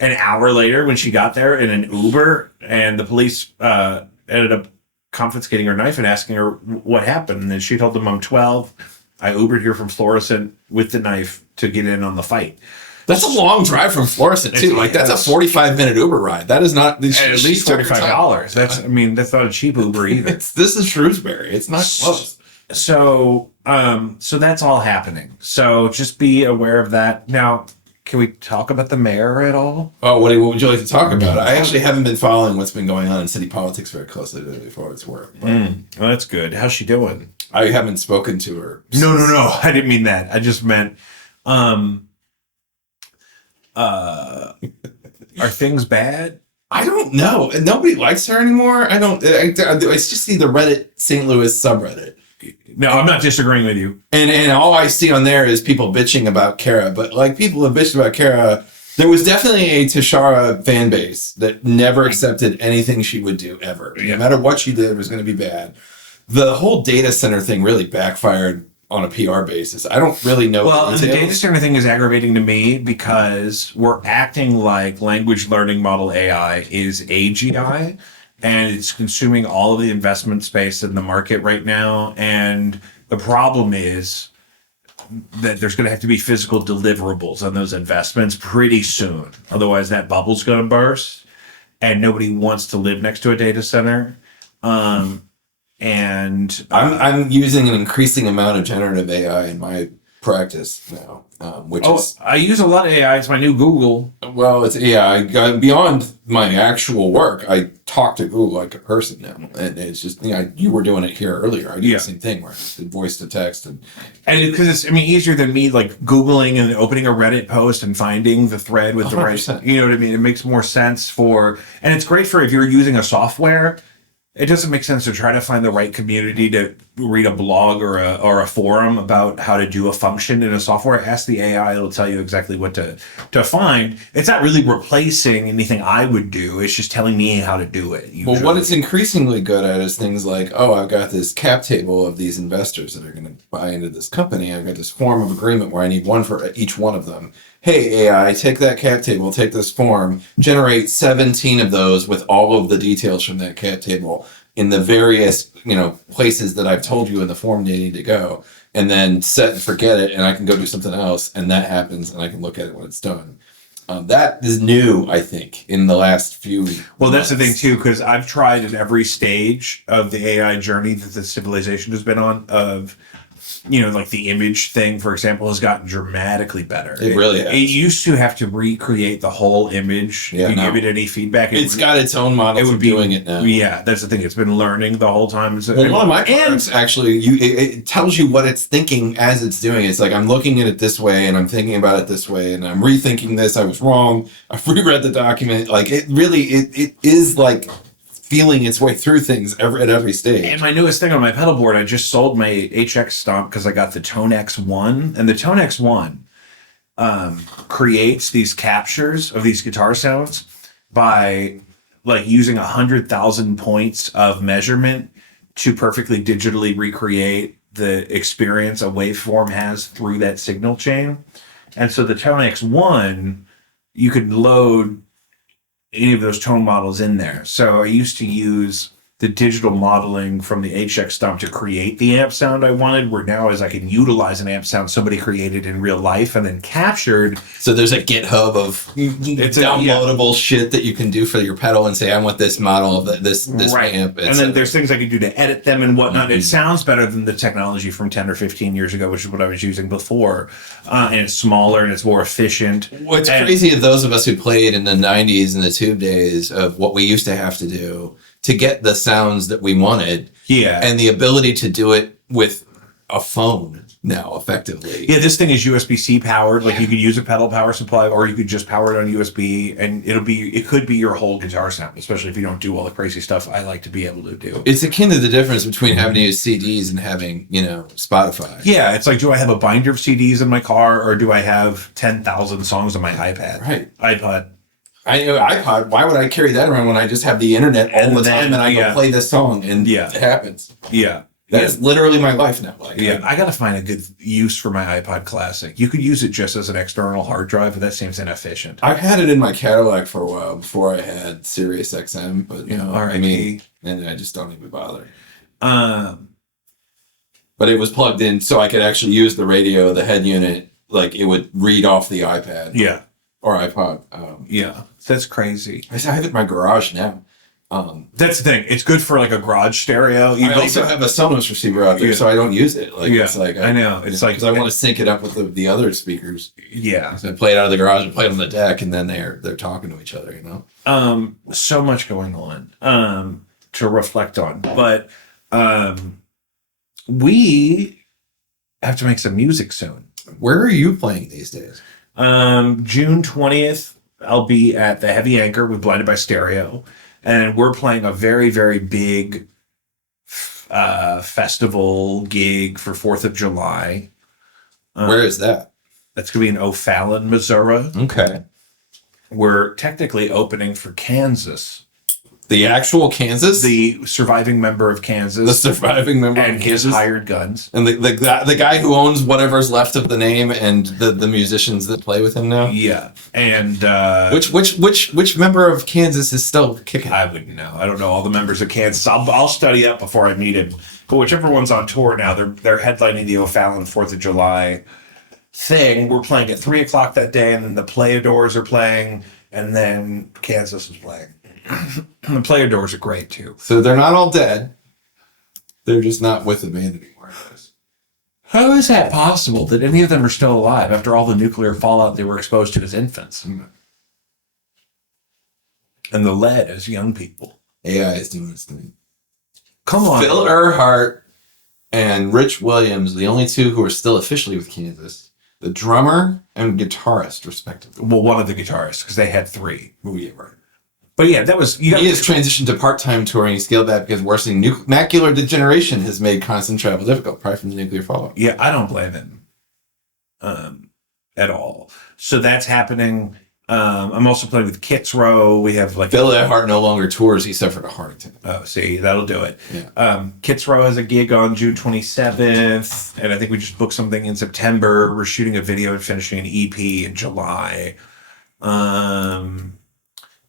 An hour later when she got there in an Uber, and the police ended up confiscating her knife and asking her what happened. And then she told them, I'm 12. I Ubered here from Florissant with the knife to get in on the fight. That's a long drive from Florissant, too. Like, that's a 45-minute Uber ride. That is not... At least $45. That's not a cheap Uber either. This is Shrewsbury. It's not close. So that's all happening. So just be aware of that. Now, can we talk about the mayor at all? Oh, what would you like to talk about? I actually haven't been following what's been going on in city politics very closely before it's work. Well, that's good. How's she doing? I haven't spoken to her. No. I didn't mean that. I just meant, are things bad? I don't know. Nobody likes her anymore. I just see the Reddit St. Louis subreddit. No, I'm not disagreeing with you. And all I see on there is people bitching about Kara. But like people have bitched about Kara, there was definitely a Tashara fan base that never accepted anything she would do ever. Yeah. No matter what she did, it was going to be bad. The whole data center thing really backfired on a PR basis. I don't really know. Well, the data center thing is aggravating to me because we're acting like language learning model AI is AGI. And it's consuming all of the investment space in the market right now. And the problem is that there's going to have to be physical deliverables on those investments pretty soon. Otherwise, that bubble's going to burst. And nobody wants to live next to a data center. I'm using an increasing amount of generative AI in my practice now, I use a lot of AI. It's my new Google. Well, it's I got beyond my actual work. I talk to Google like a person now, and it's just you were doing it here earlier. I do the same thing where I did voice to text and because it's easier than me like Googling and opening a Reddit post and finding the thread with 100%. The right. You know what I mean? It makes more sense and it's great for if you're using a software. It doesn't make sense to try to find the right community to read a blog or a forum about how to do a function in a software. Ask the AI; it'll tell you exactly what to find. It's not really replacing anything I would do. It's just telling me how to do it. Usually. Well, what it's increasingly good at is things like, I've got this cap table of these investors that are going to buy into this company. I've got this form of agreement where I need one for each one of them. Hey, AI, take that cap table, take this form, generate 17 of those with all of the details from that cap table in the various, places that I've told you in the form they need to go, and then set and forget it, and I can go do something else, and that happens, and I can look at it when it's done. That is new, I think, in the last few Well, that's the thing, too, because I've tried at every stage of the AI journey that the civilization has been on of... like the image thing, for example, has gotten dramatically better. It really has. It used to have to recreate the whole image to give it any feedback. It's got its own model for doing it now. Yeah, that's the thing. It's been learning the whole time. Well, one of my products, actually, it tells you what it's thinking as it's doing it. It's like, I'm looking at it this way, and I'm thinking about it this way, and I'm rethinking this. I was wrong. I've reread the document. Like, it really, it is like... feeling its way through things at every stage. And my newest thing on my pedal board, I just sold my HX Stomp because I got the Tone X1. And the Tone X1 creates these captures of these guitar sounds by using 100,000 points of measurement to perfectly digitally recreate the experience a waveform has through that signal chain. And so the Tone X1, you could load any of those tone models in there. So I used to use the digital modeling from the HX Stomp to create the amp sound I wanted, where now is I can utilize an amp sound somebody created in real life and then captured. So there's a GitHub of downloadable shit that you can do for your pedal and say, I want this model of this right. amp. And then there's things I can do to edit them and whatnot. Mm-hmm. It sounds better than the technology from 10 or 15 years ago, which is what I was using before. And it's smaller and it's more efficient. What's crazy of those of us who played in the 90s and the tube days of what we used to have to do to get the sounds that we wanted. Yeah. And the ability to do it with a phone now, effectively. Yeah, this thing is USB-C powered. Like you could use a pedal power supply, or you could just power it on USB, and it could be your whole guitar sound, especially if you don't do all the crazy stuff I like to be able to do. It's akin to the difference between having to use CDs and having, Spotify. Yeah, it's like, do I have a binder of CDs in my car, or do I have 10,000 songs on my iPad? Right. iPod. I know iPod. Why would I carry that around when I just have the internet all the time and I go play this song and it happens? Yeah. That's literally my life now. Like, I got to find a good use for my iPod Classic. You could use it just as an external hard drive, but that seems inefficient. I've had it in my Cadillac for a while before I had Sirius XM, but and I just don't even bother. But it was plugged in so I could actually use the radio, the head unit, like it would read off the iPad. Yeah. Or iPod. That's crazy. I have it in my garage now. That's the thing. It's good for like a garage stereo. I also have a Sonos receiver out there, so I don't use it. Like it's like I know it's like because I want to sync it up with the other speakers. Yeah, so I play it out of the garage and play it on the deck, and then they're talking to each other. So much going on to reflect on, but we have to make some music soon. Where are you playing these days? June 20th, I'll be at the Heavy Anchor with Blinded by Stereo. And we're playing a very, very big festival gig for 4th of July. Where is that? That's going to be in O'Fallon, Missouri. Okay. We're technically opening for Kansas. The actual Kansas? The surviving member of Kansas. The surviving member and of his Kansas? hired guns. And the guy who owns whatever's left of the name and the musicians that play with him now? Yeah. And which member of Kansas is still kicking? I wouldn't know. I don't know all the members of Kansas. I'll study up before I meet him. But whichever one's on tour now, they're headlining the O'Fallon 4th of July thing. We're playing at 3:00 that day, and then the Playadors are playing, and then Kansas is playing. The Playadors are great too. So they're not all dead. They're just not with the band anymore. How is that possible that any of them are still alive after all the nuclear fallout they were exposed to as infants? And the lead as young people. AI is doing its thing. Come on. Phil Earhart and Rich Williams, the only two who are still officially with Kansas. The drummer and guitarist, respectively. Well, one of the guitarists, because they had 3. Oh, yeah, right. But yeah, that was... He has transitioned to part-time touring. He scaled back because worsening macular degeneration has made constant travel difficult, probably from the nuclear fallout. Yeah, I don't blame him at all. So that's happening. I'm also playing with Kits Row. We have like... Phil Earhart no longer tours. He suffered a heart attack. Oh, see, that'll do it. Yeah. Kits Row has a gig on June 27th, and I think we just booked something in September. We're shooting a video and finishing an EP in July.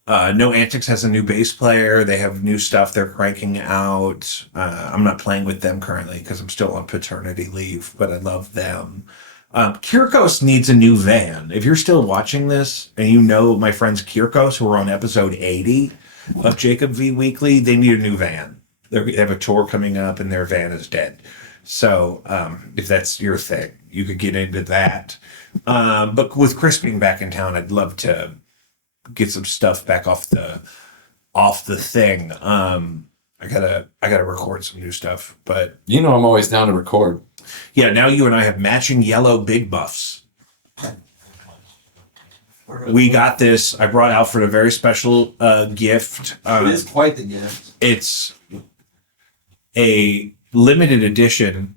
No Antics has a new bass player. They have new stuff they're cranking out. I'm not playing with them currently because I'm still on paternity leave, but I love them. Kirkos needs a new van. If you're still watching this and you know my friends Kirkos who are on episode 80 of Jacob V Weekly, they need a new van. They have a tour coming up and their van is dead. So if that's your thing, you could get into that. But with Chris being back in town, I'd love to get some stuff back off the thing. I gotta record some new stuff, but I'm always down to record. Yeah, now you and I have matching yellow big buffs. We got this. I brought Alfred a very special gift. It is quite the gift. It's a limited edition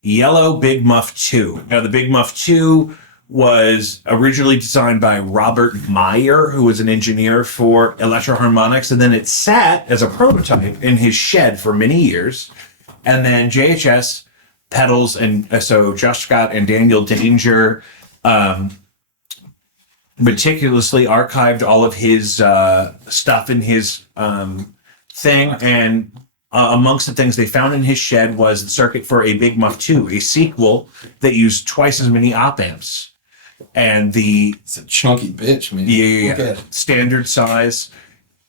yellow Big Muff 2. Now, the Big Muff 2 was originally designed by Robert Meyer, who was an engineer for Electro-Harmonix, and then it sat as a prototype in his shed for many years. And then JHS pedals, and so Josh Scott and Daniel Danger meticulously archived all of his stuff in his thing, and amongst the things they found in his shed was the circuit for a Big Muff 2, a sequel that used twice as many op amps. And it's a chunky bitch, man. Yeah. Standard size.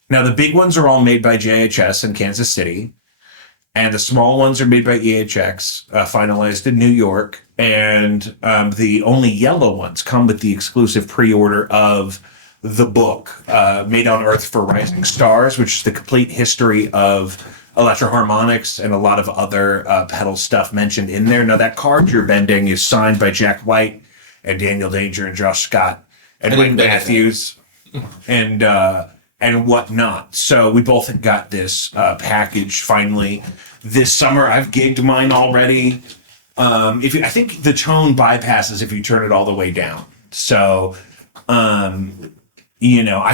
Now, the big ones are all made by JHS in Kansas City, and the small ones are made by EHX, finalized in New York. And the only yellow ones come with the exclusive pre-order of the book, Made on Earth for Rising Stars, which is the complete history of Electro-harmonics and a lot of other pedal stuff mentioned in there. Now, that card you're bending is signed by Jack White and Daniel Danger and Josh Scott and Wayne Matthews and whatnot. So we both got this package finally this summer. I've gigged mine already. I think the tone bypasses if you turn it all the way down. So, I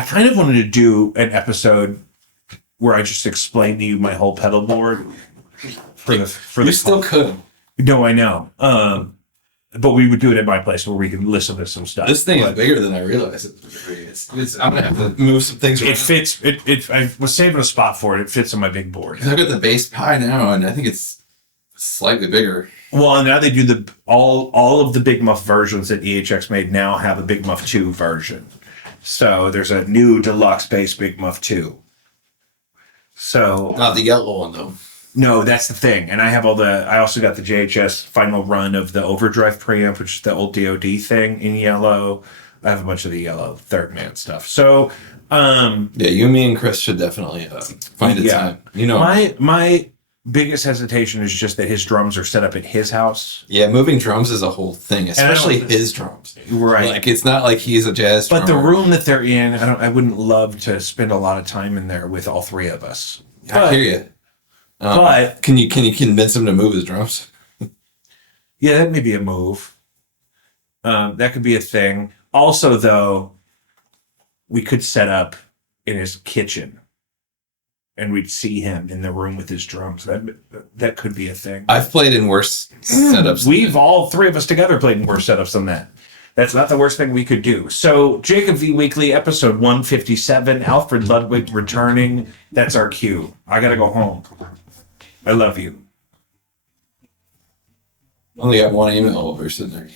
kind of wanted to do an episode where I just explain to you my whole pedal board You still could. No, I know. But we would do it at my place where we could listen to some stuff. This thing is bigger than I realized. I'm gonna have to move some things around. It fits. I was saving a spot for it. It fits on my big board. I've got the bass pie now, and I think it's slightly bigger. Well, and now they do all of the Big Muff versions that EHX made now have a Big Muff 2 version. So there's a new deluxe bass Big Muff 2. So Not the yellow one though. no, that's the thing. And I also got the JHS final run of the Overdrive preamp, which is the old DoD thing in yellow. I have a bunch of the yellow third man stuff. So you, me, and Chris should definitely find a time. My biggest hesitation is just that his drums are set up at his house. Yeah, moving drums is a whole thing, especially his drums. Right. Like, it's not like he's a jazz drummer. But the room that they're in, I wouldn't love to spend a lot of time in there with all three of us. I hear you. But can you convince him to move his drums? Yeah, that may be a move. That could be a thing. Also, though, we could set up in his kitchen. And we'd see him in the room with his drums. That could be a thing. I've played in worse setups. We've all three of us together played in worse setups than that. That's not the worst thing we could do. So, Jacob V Weekly, episode 157, Alfred Ludwig returning. That's our cue. I gotta go home. I love you. Only got one email over sitting there.